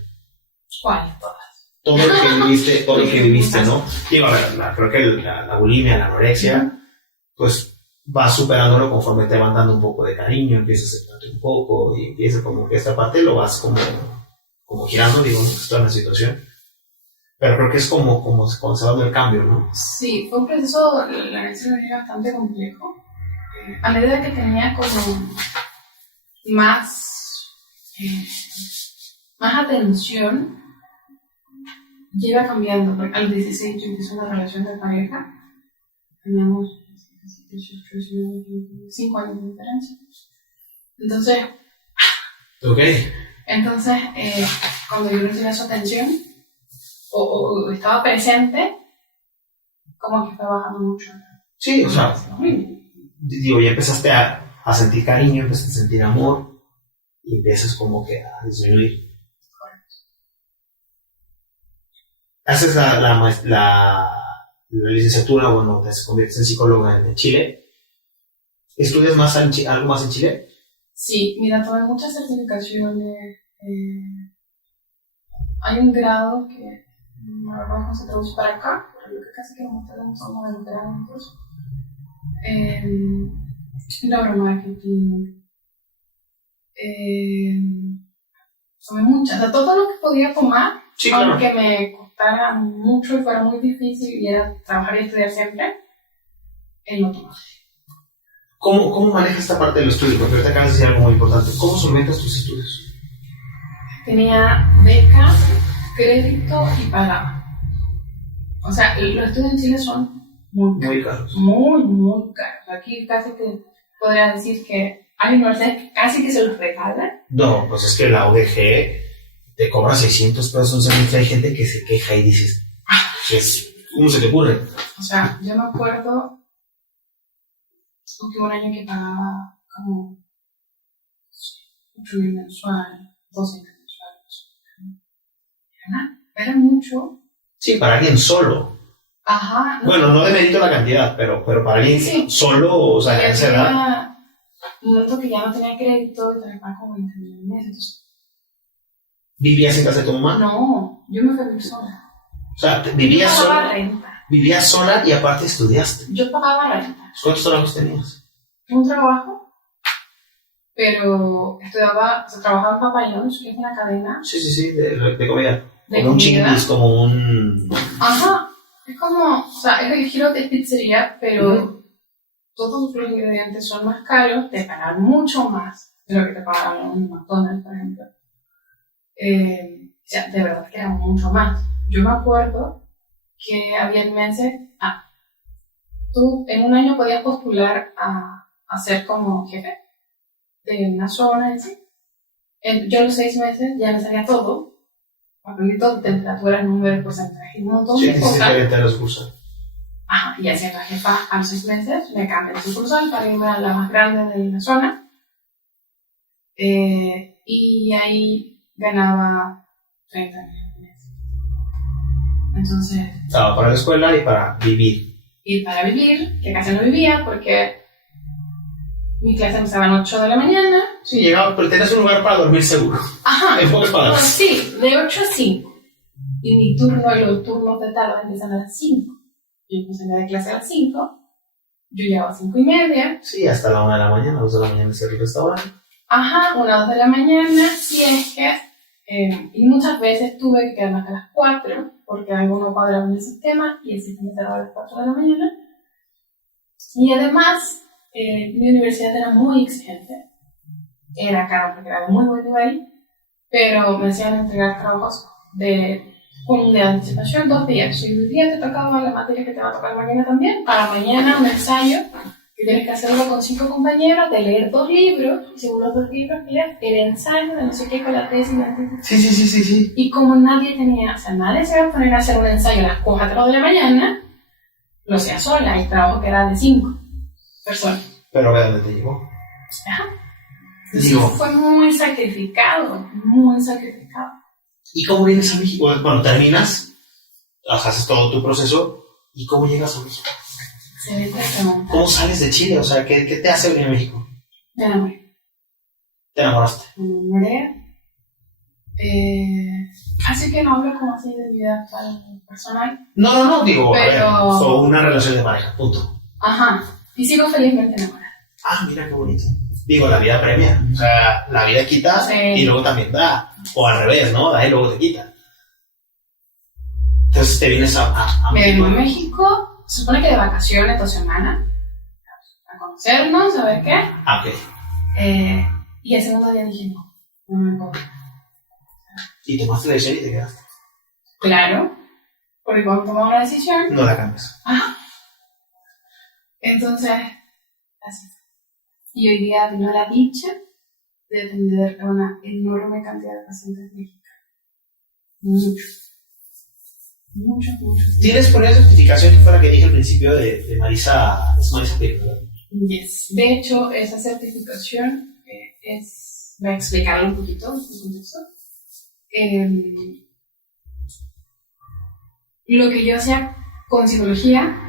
¿Cuál? Todas. Todo lo que viviste, ¿no? Digo, a ver, creo que la bulimia, la anorexia, pues vas superándolo conforme te van dando un poco de cariño, empiezas a aceptarte un poco y empieza como que esta parte lo vas como girando, digo, no estoy en la situación. Pero creo que es como se va dando el cambio, ¿no? Sí, fue un proceso, la anorexia era bastante complejo. A medida que tenía como más atención, llega cambiando. A los 16 yo empecé una relación de pareja. Teníamos 5 años de diferencia. Entonces, cuando yo no tenía su atención o estaba presente, como que fue bajando mucho. Sí, o sea, digo, ya empezaste a sentir cariño, empezaste a sentir amor y empiezas como que a disminuir. Haces la licenciatura, bueno, te conviertes en psicóloga en Chile. ¿Estudias algo más en Chile? Sí, mira, tomé muchas certificaciones. Hay un grado que no recuerdo cómo se traduce para acá, pero yo creo que casi que no tenemos como de grado incluso. Neuromarketing. Tomé muchas, o sea, todo lo que podía tomar, sí, claro. Aunque me costara mucho y fuera muy difícil y era trabajar y estudiar siempre, lo tomé. ¿Cómo manejas esta parte del estudio? Porque ahorita acabas de decir algo muy importante. ¿Cómo solventas tus estudios? Tenía beca, crédito y pagaba. O sea, los estudios en Chile son muy caros. Muy caros. Aquí casi que podría decir que hay universidades que casi que se los regalan. No, pues es que la UDG te cobra 600 pesos un semestre. Hay gente que se queja y dices, ¿cómo se te ocurre? O sea, yo me acuerdo que un año que pagaba como 8.000 mensual, 12.000 mensual. Era mucho. Sí, para alguien solo. Ajá. Bueno, no demerito la cantidad, pero para alguien solo, o sea, en esa edad. Un momento que ya no tenía crédito y tenía como 20.000 meses. ¿Vivías en casa de tu mamá? No, yo me fui a vivir sola. O sea, vivías sola. Yo pagaba renta. Vivías sola y aparte estudiaste. Yo pagaba renta. ¿Cuántos trabajos tenías? Un trabajo, pero trabajaba en Papa John's, que es una cadena. Sí, de comida. Como un Chingis, como un... Ajá, es como, o sea, es el giro de pizzería, pero todos los ingredientes son más caros, te pagan mucho más de lo que te pagaban en McDonald's, por ejemplo. O sea, de verdad que era mucho más. Yo me acuerdo que había meses, tú en un año podías postular a ser como jefe de una zona en sí. Yo en los 6 meses ya me sabía todo, aprendí todo, temperaturas, números, porcentajes, un montón de cosas. Te los cursos. Ajá, y hacia la jefa a los 6 meses me cambié de sucursal para irme a la más grande de la zona. Y ahí ganaba 30 mil al mes. Entonces. Estaba para la escuela y para vivir. Y para vivir, que casi no vivía porque mi clase empezaba a las 8 de la mañana. Sí, llegaba, pero tenías un lugar para dormir seguro. Ajá. En pocas palabras. Sí, de 8 a 5. Y mi turno y los turnos de tarde empiezan a las 5. Yo empecé de clase a las 5. Yo llegaba a 5:30. Sí, hasta la 1 de la mañana, 2 de la mañana cierro el restaurante. Ajá, 1 o 2 de la mañana. Si es que. Y muchas veces tuve que quedarme hasta las 4 porque algo no cuadraba en el sistema y el sistema cerraba a las 4 de la mañana. Y además, mi universidad era muy exigente. Era caro porque era de muy buen nivel, pero me hacían entregar trabajos con un día de anticipación, 2 días. Si un día te tocaba la materia que te va a tocar mañana también, para mañana un ensayo que tienes que hacerlo con 5 compañeros, de leer 2 libros, y según los 2 libros leer el ensayo de no sé qué con la tesis. Sí. Y como nadie se iba a poner a hacer un ensayo a las 4 de la mañana, lo hacía sola, y trabajo que era de 5 personas. Pero ve dónde te llevó. Ajá. Digo, fue muy sacrificado, muy sacrificado. ¿Y cómo vienes a México? Bueno, terminas, haces todo tu proceso, ¿y cómo llegas a México? Se ve pregunta. ¿Cómo sales de Chile? O sea, ¿qué te hace venir a México? Me enamoré. ¿Te enamoraste? Me enamoré. Así que no hablo como así de vida personal. No, digo, pero... a ver, fue una relación de pareja, punto. Ajá, y sigo felizmente enamorada. Mira qué bonito. Digo, la vida premia, o sea, la vida quita Sí. Y luego también da, o al revés, ¿no? Da y luego te quita. Entonces te vienes a Me México. vengo a México, se supone que de vacaciones 2 semanas, a conocernos, a ver qué. Ok. Y el segundo día dije, no me puedo. Y tomaste la decisión y te quedaste. Claro, porque cuando tomamos una decisión, No la cambias. ajá. Entonces, así. Y hoy día tengo la dicha de atender a una enorme cantidad de pacientes mexicanos. Mucho. ¿Tienes por esa certificación que fue la que dije al principio de Marisa? Es Marisa Pérez, ¿verdad? Yes. De hecho, esa certificación voy a explicarlo un poquito en su contexto. Lo que yo hacía con psicología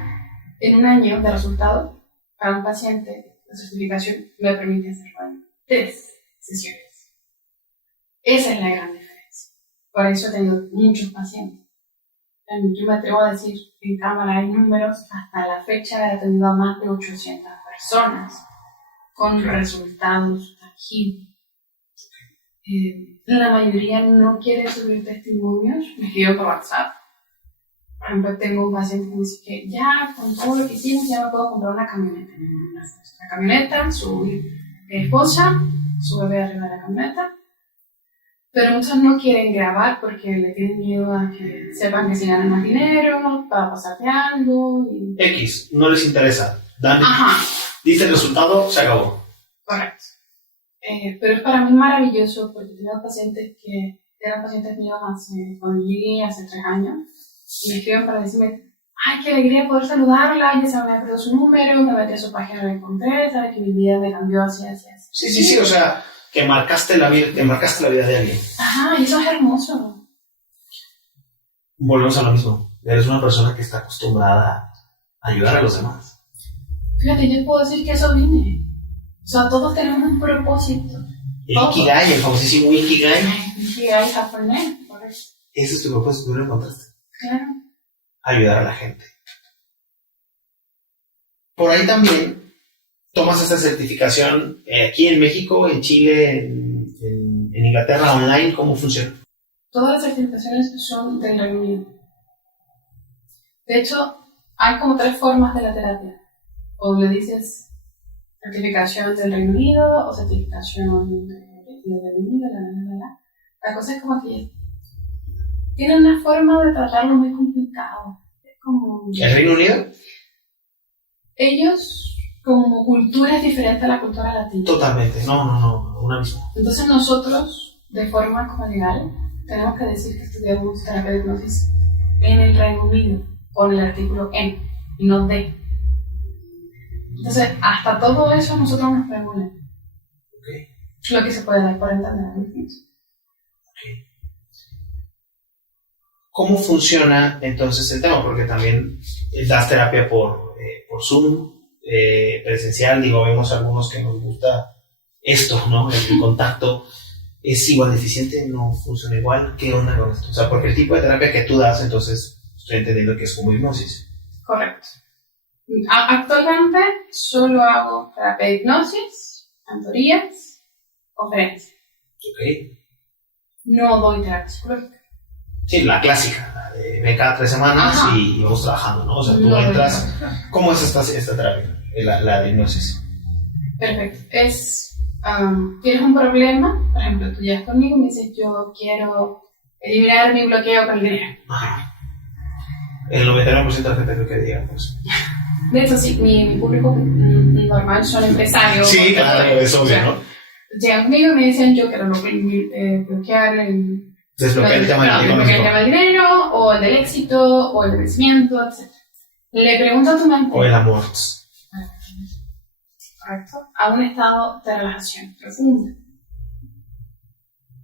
en un año de resultado para un paciente, la certificación me permite hacerlo en 3 sesiones. Esa es la gran diferencia. Por eso he tenido muchos pacientes. Yo me atrevo a decir en cámara, hay números, hasta la fecha he atendido a más de 800 personas con resultados tangibles. La mayoría no quiere subir testimonios, me escriben por WhatsApp. Por ejemplo, tengo un paciente que me dice que ya con todo lo que hicimos ya me puedo comprar una camioneta. Una camioneta, su esposa, su bebé arriba de la camioneta. Pero muchos no quieren grabar porque le tienen miedo a que sepan que si ganan más dinero, para pasarte algo. X, no les interesa. Dale. Ajá. Dice el resultado, se acabó. Correcto. Pero es para mí maravilloso porque tengo pacientes que eran pacientes míos cuando llegué hace 3 años y me escriben para decirme, ay, qué alegría poder saludarla, ya se me había perdido su número, me metí a su página, la encontré, sabe que mi vida me cambió así. Sí, o sea, que marcaste la vida de alguien. Ajá, y eso es hermoso. Volvemos a lo mismo. Eres una persona que está acostumbrada a ayudar a los demás. Fíjate, yo puedo decir que eso vine. O sea, todos tenemos un propósito. El Ikigai, el famosísimo Ikigai. Ikigai japonés, correcto. Ese es tu propósito, tú lo encontraste. Claro. Ayudar a la gente. Por ahí también tomas esta certificación aquí en México, en Chile, en Inglaterra, online. ¿Cómo funciona? Todas las certificaciones son del Reino Unido. De hecho, hay como 3 formas de la terapia. O le dices certificación del Reino Unido o certificación del Reino Unido, la cosa es como que tienen una forma de tratarlo muy complicado. Es como... ¿El Reino Unido? Ellos, como cultura, es diferente a la cultura latina. Totalmente, no, una misma. Entonces nosotros, de forma como legal, tenemos que decir que estudiamos terapia de hipnosis en el Reino Unido, con el artículo N, y no D. Entonces, hasta todo eso nosotros nos preguntamos. Okay. Lo que se puede dar por entender a hipnosis. Okay. ¿Cómo funciona entonces el tema? Porque también das terapia por Zoom, presencial, vemos algunos que nos gusta esto, ¿no? El contacto. ¿Es igual de eficiente? ¿No funciona igual? ¿Qué onda con esto? O sea, porque el tipo de terapia que tú das, entonces estoy entendiendo que es como hipnosis. Correcto. Actualmente solo hago terapia de hipnosis, mentorías, conferencias. Ok. No doy terapia psicológica. Sí, la clásica, la de ven cada 3 semanas. Ajá. Y vamos trabajando, ¿no? O sea, tú entras... ¿Cómo es esta terapia, la de hipnosis? Perfecto. Tienes un problema, por ejemplo, tú llegas conmigo y me dices, yo quiero eliminar mi bloqueo con el dinero. Ajá. El 99% de la gente creo que diga, pues. De hecho, sí, mi público normal son empresarios. Sí, claro, es obvio, ¿no? Llegan conmigo y me dicen, yo quiero bloquear el... Desbloquear el tema del dinero, o el del éxito, o el del crecimiento, etc. Le pregunto a tu mente... O el amor. Correcto. A un estado de relajación profunda.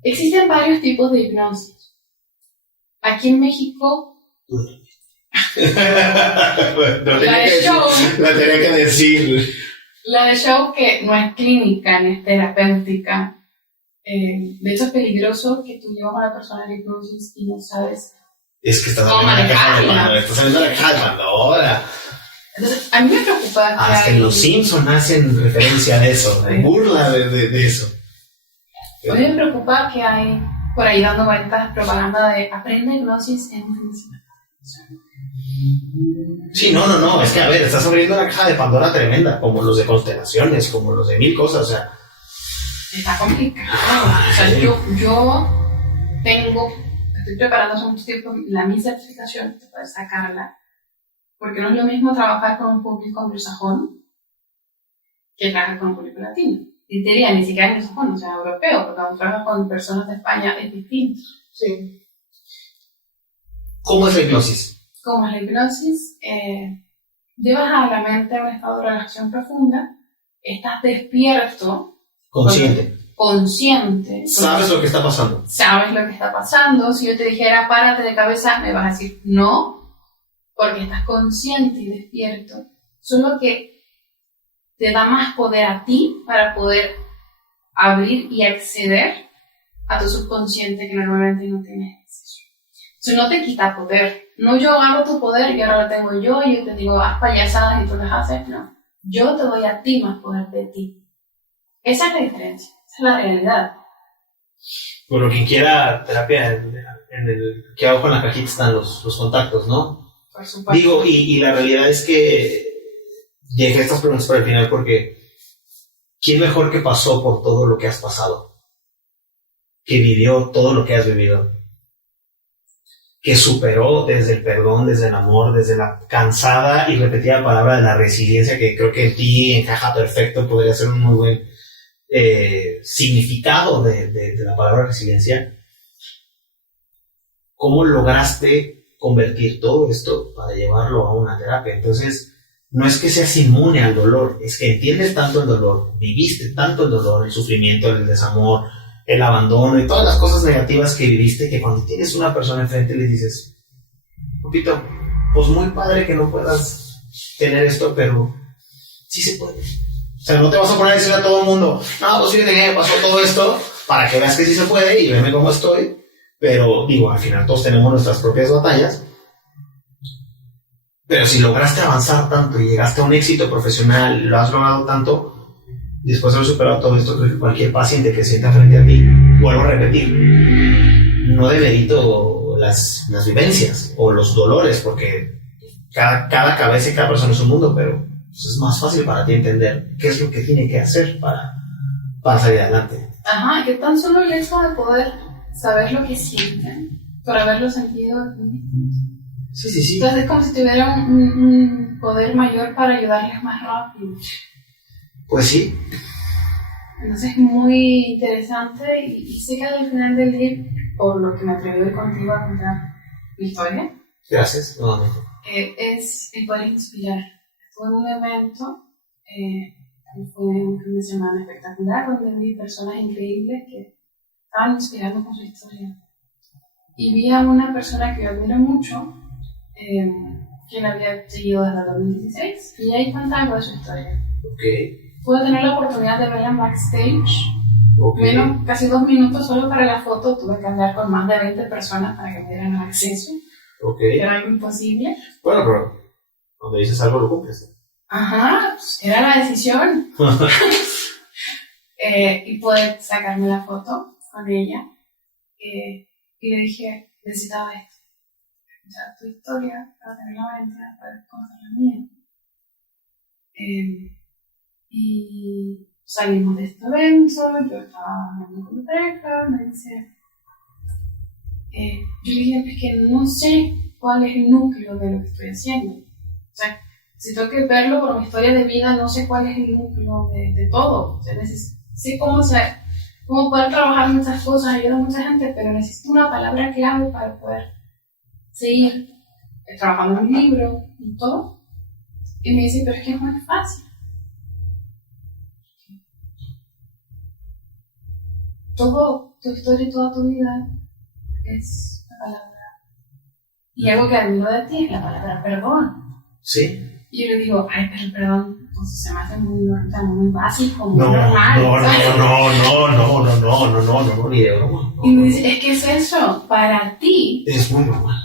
Existen varios tipos de hipnosis. Aquí en México... La tenía que decir. La de show que no es clínica ni es terapéutica. De hecho es peligroso que tú llevas a una persona en hipnosis y no sabes es que estás saliendo la caja de Pandora. Estás saliendo la caja de Pandora. Entonces, a mí me preocupa que hasta en los Simpsons hacen referencia a eso, burla de eso. A mí me preocupa que hay por ahí dando vueltas propaganda de aprende hipnosis en un fin de semana. Sí, no, es que a ver, estás abriendo una caja de Pandora tremenda, como los de constelaciones, como los de 1000 cosas, o sea. Está complicado. O sea, yo estoy preparando hace mucho tiempo mi certificación para poder sacarla, porque no es lo mismo trabajar con un público anglosajón que trabajar con un público latino. Y te diría, ni siquiera anglosajón, o sea, europeo, porque cuando trabajas con personas de España es distinto. Sí. ¿Cómo es la hipnosis? ¿Cómo es la hipnosis? Llevas a la mente a un estado de relajación profunda, estás despierto. Consciente. ¿Sabes lo que está pasando? Sabes lo que está pasando. Si yo te dijera, párate de cabeza, me vas a decir no, porque estás consciente y despierto. Solo que te da más poder a ti para poder abrir y acceder a tu subconsciente que normalmente no tienes acceso. Eso no te quita poder. No yo agarro tu poder y ahora lo tengo yo y yo te digo, haz payasadas y tú las haces. No. Yo te doy a ti más poder de ti. Esa es la diferencia. Esa es la realidad. Bueno, quien quiera terapia, en el que abajo en la cajita están los contactos, ¿no? Por supuesto. Digo, y la realidad es que dejé estas preguntas para el final porque ¿quién mejor que pasó por todo lo que has pasado? Que vivió todo lo que has vivido. Que superó desde el perdón, desde el amor, desde la cansada y repetida palabra de la resiliencia, que creo que en ti encaja perfecto, podría ser un muy buen significado de la palabra resiliencia. ¿Cómo lograste convertir todo esto para llevarlo a una terapia? Entonces, no es que seas inmune al dolor, es que entiendes tanto el dolor, viviste tanto el dolor, el sufrimiento, el desamor, el abandono y todas las cosas negativas que viviste, que cuando tienes una persona enfrente le dices, Pupito, pues muy padre que no puedas tener esto, pero sí se puede. O sea, no te vas a poner a decir a todo el mundo, no, pues fíjate que me pasó todo esto, para que veas que sí se puede y veme cómo estoy. Pero digo, al final todos tenemos nuestras propias batallas. Pero si lograste avanzar tanto y llegaste a un éxito profesional, lo has logrado tanto, después de haber superado todo esto, creo que cualquier paciente que sienta frente a ti, vuelvo a repetir, no demerito las vivencias o los dolores, porque cada cabeza y cada persona es un mundo, pero pues es más fácil para ti entender qué es lo que tiene que hacer para salir adelante. Ajá, que tan solo el hecho de poder saber lo que sienten, por haberlo sentido. Sí. Entonces es como si tuviera un poder mayor para ayudarles más rápido. Pues sí. Entonces es muy interesante y sé que al final del día, por lo que me atreví hoy contigo a contar mi historia, Gracias, nuevamente. es el poder inspirar. Estuve en un evento, fue un fin de semana espectacular, donde vi personas increíbles que estaban inspirando con su historia. Y vi a una persona que yo admiro mucho, que la había seguido desde el 2016, y ahí cuenta algo de su historia. Pude tener la oportunidad de verla en backstage. Menos casi 2 minutos solo para la foto. Tuve que hablar con más de 20 personas para que me dieran acceso. Era algo imposible. Bueno, pero cuando dices algo lo cumples. Ajá, pues era la decisión. Y pude sacarme la foto con ella. Y le dije, necesitaba esto. Escuchar tu historia para tener la valentía para conocer la mía. Y salimos de este evento, yo estaba hablando con mi pareja, me dice, yo le dije, es que no sé cuál es el núcleo de lo que estoy haciendo. O sea, si tengo que verlo por mi historia de vida, no sé cuál es el núcleo de todo. O sea, sé cómo poder trabajar muchas cosas, ayudar a mucha gente, pero necesito una palabra clave para poder seguir trabajando en mi libro y todo. Y me dice, pero es que es muy fácil. Todo tu historia y toda tu vida es la palabra. Y algo que admiro de ti es la palabra perdón. Sí. Y yo le digo, ay, pero el perdón, entonces se me hace muy básico, muy normal. No, ni de broma. Y me dice, es que es eso, para ti. Es muy normal.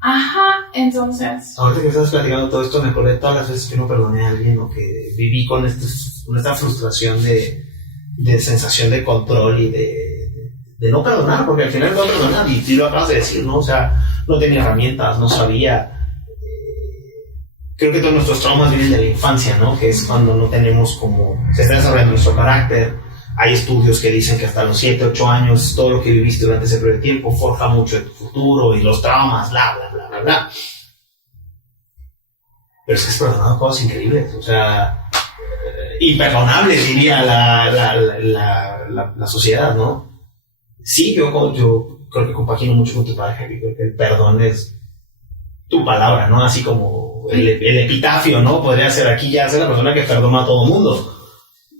Ajá, entonces. Ahorita que estás platicando todo esto, me acordé de todas las veces que no perdoné a alguien o que viví con esta frustración de sensación de control y de no perdonar, porque al final no perdonar, y tú lo acabas de decir, ¿no? O sea, no tenía herramientas, no sabía. Creo que todos nuestros traumas vienen de la infancia, ¿no? Que es cuando no tenemos como... Se está desarrollando nuestro carácter. Hay estudios que dicen que hasta los 7, 8 años, todo lo que viviste durante ese periodo de tiempo forja mucho de tu futuro y los traumas, bla, bla, bla, bla, bla. Pero es que has perdonado cosas increíbles, o sea, imperdonables, diría la sociedad, ¿no? Sí, yo creo que compagino mucho con tu pareja, y creo que el perdón es tu palabra, ¿no? Así como el epitafio, ¿no? Podría ser aquí ya ser la persona que perdona a todo mundo.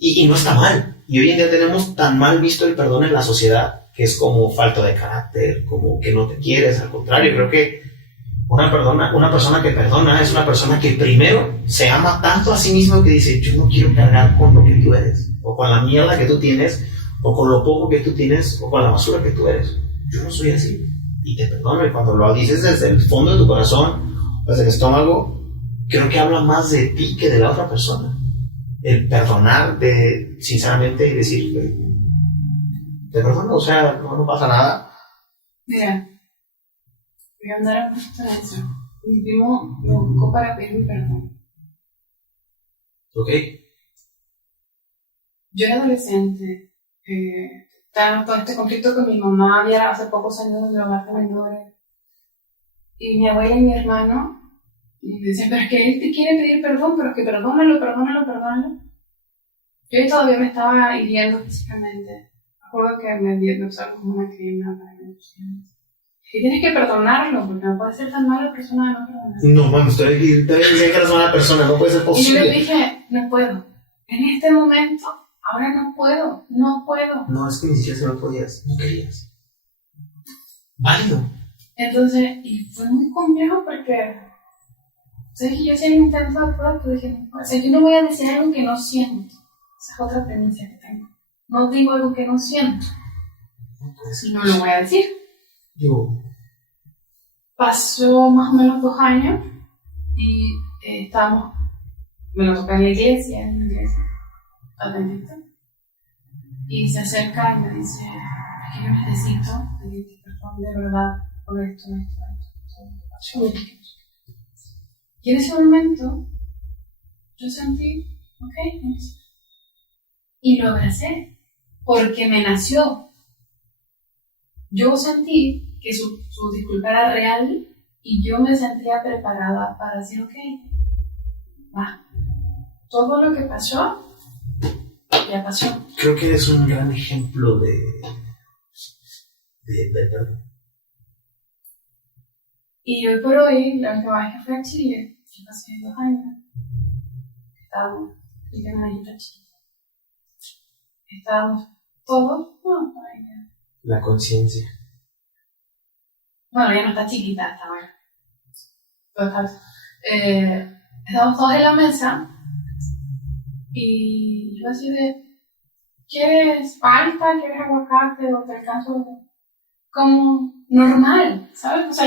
Y no está mal. Y hoy en día tenemos tan mal visto el perdón en la sociedad que es como falta de carácter, como que no te quieres. Al contrario, creo que una persona que perdona es una persona que primero se ama tanto a sí mismo que dice, yo no quiero cargar con lo que tú eres, o con la mierda que tú tienes, o con lo poco que tú tienes, o con la basura que tú eres. Yo no soy así. Y te perdono. Y cuando lo dices desde el fondo de tu corazón, desde el estómago, creo que habla más de ti que de la otra persona. El perdonar sinceramente y decir, te perdono, o sea, no pasa nada. Mira, voy a andar a justo en eso. Mi primo me buscó para pedirme perdón. ¿Ok? Yo era adolescente, estaba en todo este conflicto con mi mamá, había hace pocos años en el hogar de menores. Y mi abuela y mi hermano me decían, pero es que él te quiere pedir perdón, pero es que perdónalo. Yo todavía me estaba hiriendo físicamente. Recuerdo que me usaron como una crema para que me pusieran. Y tienes que perdonarlo, porque no puedes ser tan mala persona de no perdonar. No, mami, estoy diciendo que eres mala persona, no puede ser posible. Y yo le dije, no puedo. En este momento, ahora no puedo. No, es que ni siquiera se lo podías, no querías. Válido. Entonces, y fue muy complejo porque, ¿sabes? Yo hacía el intento de todo, pero dije, no, o sea, yo no voy a decir algo que no siento. Esa es otra premisa que tengo. No digo algo que no siento. Y no lo voy a decir. Pasó más o menos 2 años y me lo toca en la iglesia, adventista, y se acerca y me dice, es que yo necesito pedirte perdón de verdad por esto. Y en ese momento yo sentí, ok, y lo abracé, porque me nació. Yo sentí que su disculpa era real y yo me sentía preparada para decir, ok, va, todo lo que pasó, ya pasó. Creo que eres un gran ejemplo de perdón. Y hoy por hoy, la última vez que fui a Chile, yo pasé 2 años, estábamos, y tengo una hijita chiquita, estábamos todos, no, La conciencia. bueno, ya no está chiquita, está bueno. Total. Estábamos todos en la mesa y yo así de, ¿quieres palta? ¿Quieres aguacate? ¿O te alcanzo? Como normal, ¿sabes? O sea,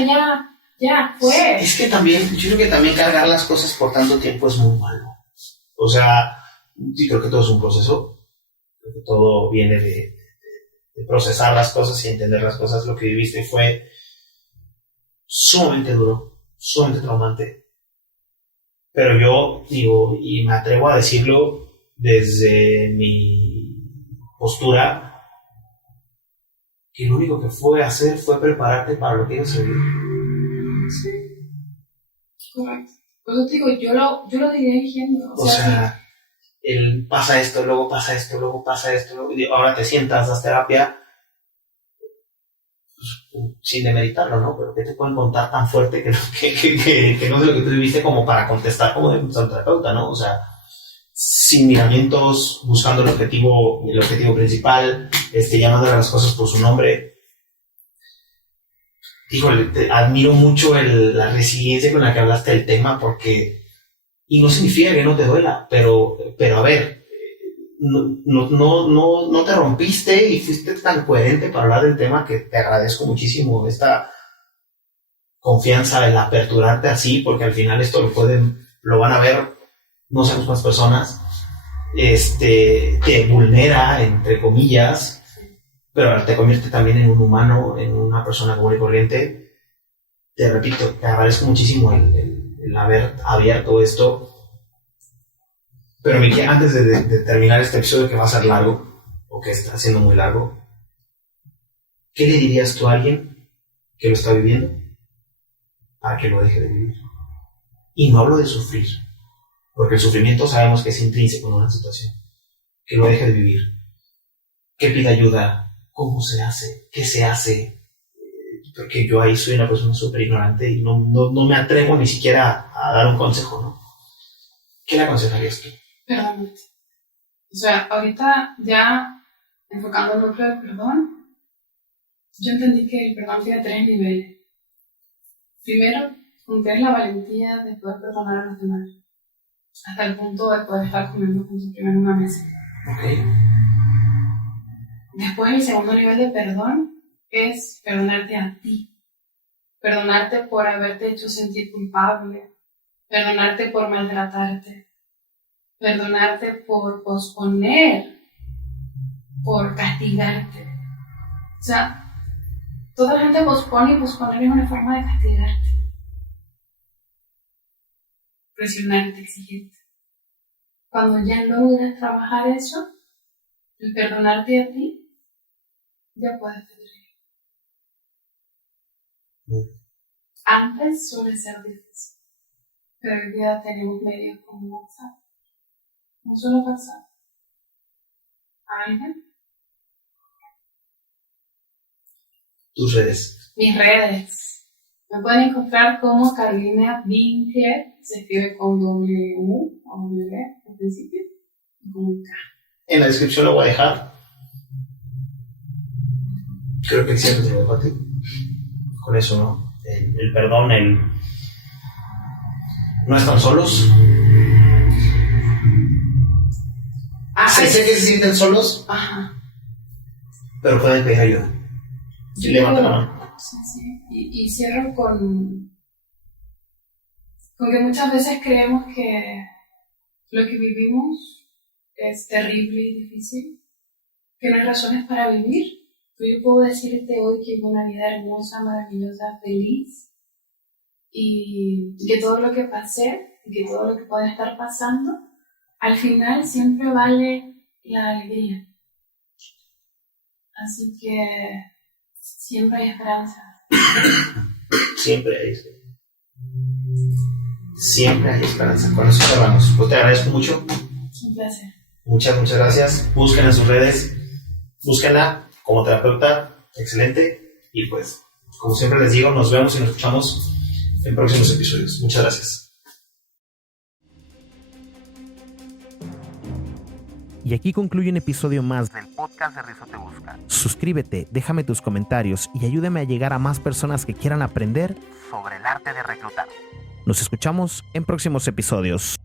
ya fue. Es que también, yo creo que también cargar las cosas por tanto tiempo es muy malo. O sea, sí, creo que todo es un proceso. Creo que todo viene de procesar las cosas y entender las cosas. Lo que viviste fue sumamente duro, sumamente traumante. Pero yo digo, y me atrevo a decirlo desde mi postura, que lo único que fue hacer fue prepararte para lo que ibas a vivir. Sí. Correcto. Por eso te digo, yo lo diría diciendo. O sea, pasa esto, luego pasa esto, luego pasa esto, luego, y ahora te sientas, das terapia, pues, sin demeritarlo, ¿no? Pero ¿qué te pueden contar tan fuerte que no es lo que tú viviste como para contestar como de un terapeuta, ¿no? O sea, sin miramientos, buscando el objetivo principal, llamándole a las cosas por su nombre. Híjole, te admiro mucho la resiliencia con la que hablaste del tema, porque, y no significa que no te duela, pero a ver, no te rompiste y fuiste tan coherente para hablar del tema que te agradezco muchísimo esta confianza, el aperturarte así, porque al final esto lo van a ver no sabemos cuántas personas, te vulnera, entre comillas, pero te convierte también en un humano, en una persona común y corriente. Te repito, te agradezco muchísimo el haber abierto esto. Pero Miki, antes de terminar este episodio que va a ser largo, o que está siendo muy largo, ¿qué le dirías tú a alguien que lo está viviendo para que lo deje de vivir? Y no hablo de sufrir, porque el sufrimiento sabemos que es intrínseco en una situación. Que lo deje de vivir, que pida ayuda. ¿Cómo se hace? ¿Qué se hace? Porque yo ahí soy una persona súper ignorante y no me atrevo ni siquiera a dar un consejo, ¿no? ¿Qué le aconsejarías tú? Perdónate. O sea, ahorita ya enfocando el núcleo del perdón, yo entendí que el perdón tiene 3 niveles. Primero, tener la valentía de poder perdonar a los demás, hasta el punto de poder estar comiendo con su prima en una mesa. Okay. Después, el segundo nivel de perdón es perdonarte a ti. Perdonarte por haberte hecho sentir culpable. Perdonarte por maltratarte. Perdonarte por posponer. Por castigarte. O sea, toda la gente pospone y posponer es una forma de castigarte. Presionarte, exigirte. Cuando ya logras trabajar eso, el perdonarte a ti, ya puedes pedir. Antes suele ser difícil, pero hoy día tenemos medios como WhatsApp. No solo WhatsApp. ¿Alguien? Tus redes. Mis redes. Me pueden encontrar como Carolina Winkler, se escribe con W o W al principio, y con un K. En la descripción lo voy a dejar. Creo que siempre te lo dejo a ti. Con eso, ¿no? El perdón, no están solos. Sé que se sienten solos. Ajá. Pero pueden pedir ayuda. Levanta la mano. Sí. Y cierro con que muchas veces creemos que lo que vivimos es terrible y difícil, que no hay razones para vivir. Pero yo puedo decirte hoy que vivo una vida hermosa, maravillosa, feliz, y que todo lo que pasé de todo lo que puede estar pasando, al final siempre vale la alegría. Así que siempre hay esperanza. Siempre hay esperanza. Siempre hay esperanza. Con eso cerramos. Pues te agradezco mucho. Un placer. Muchas gracias. Búsquenla en sus redes. Búsquenla como terapeuta. Excelente. Y pues, como siempre les digo, nos vemos y nos escuchamos en próximos episodios. Muchas gracias. Y aquí concluye un episodio más del podcast de Rizzo Te Busca. Suscríbete, déjame tus comentarios y ayúdame a llegar a más personas que quieran aprender sobre el arte de reclutar. Nos escuchamos en próximos episodios.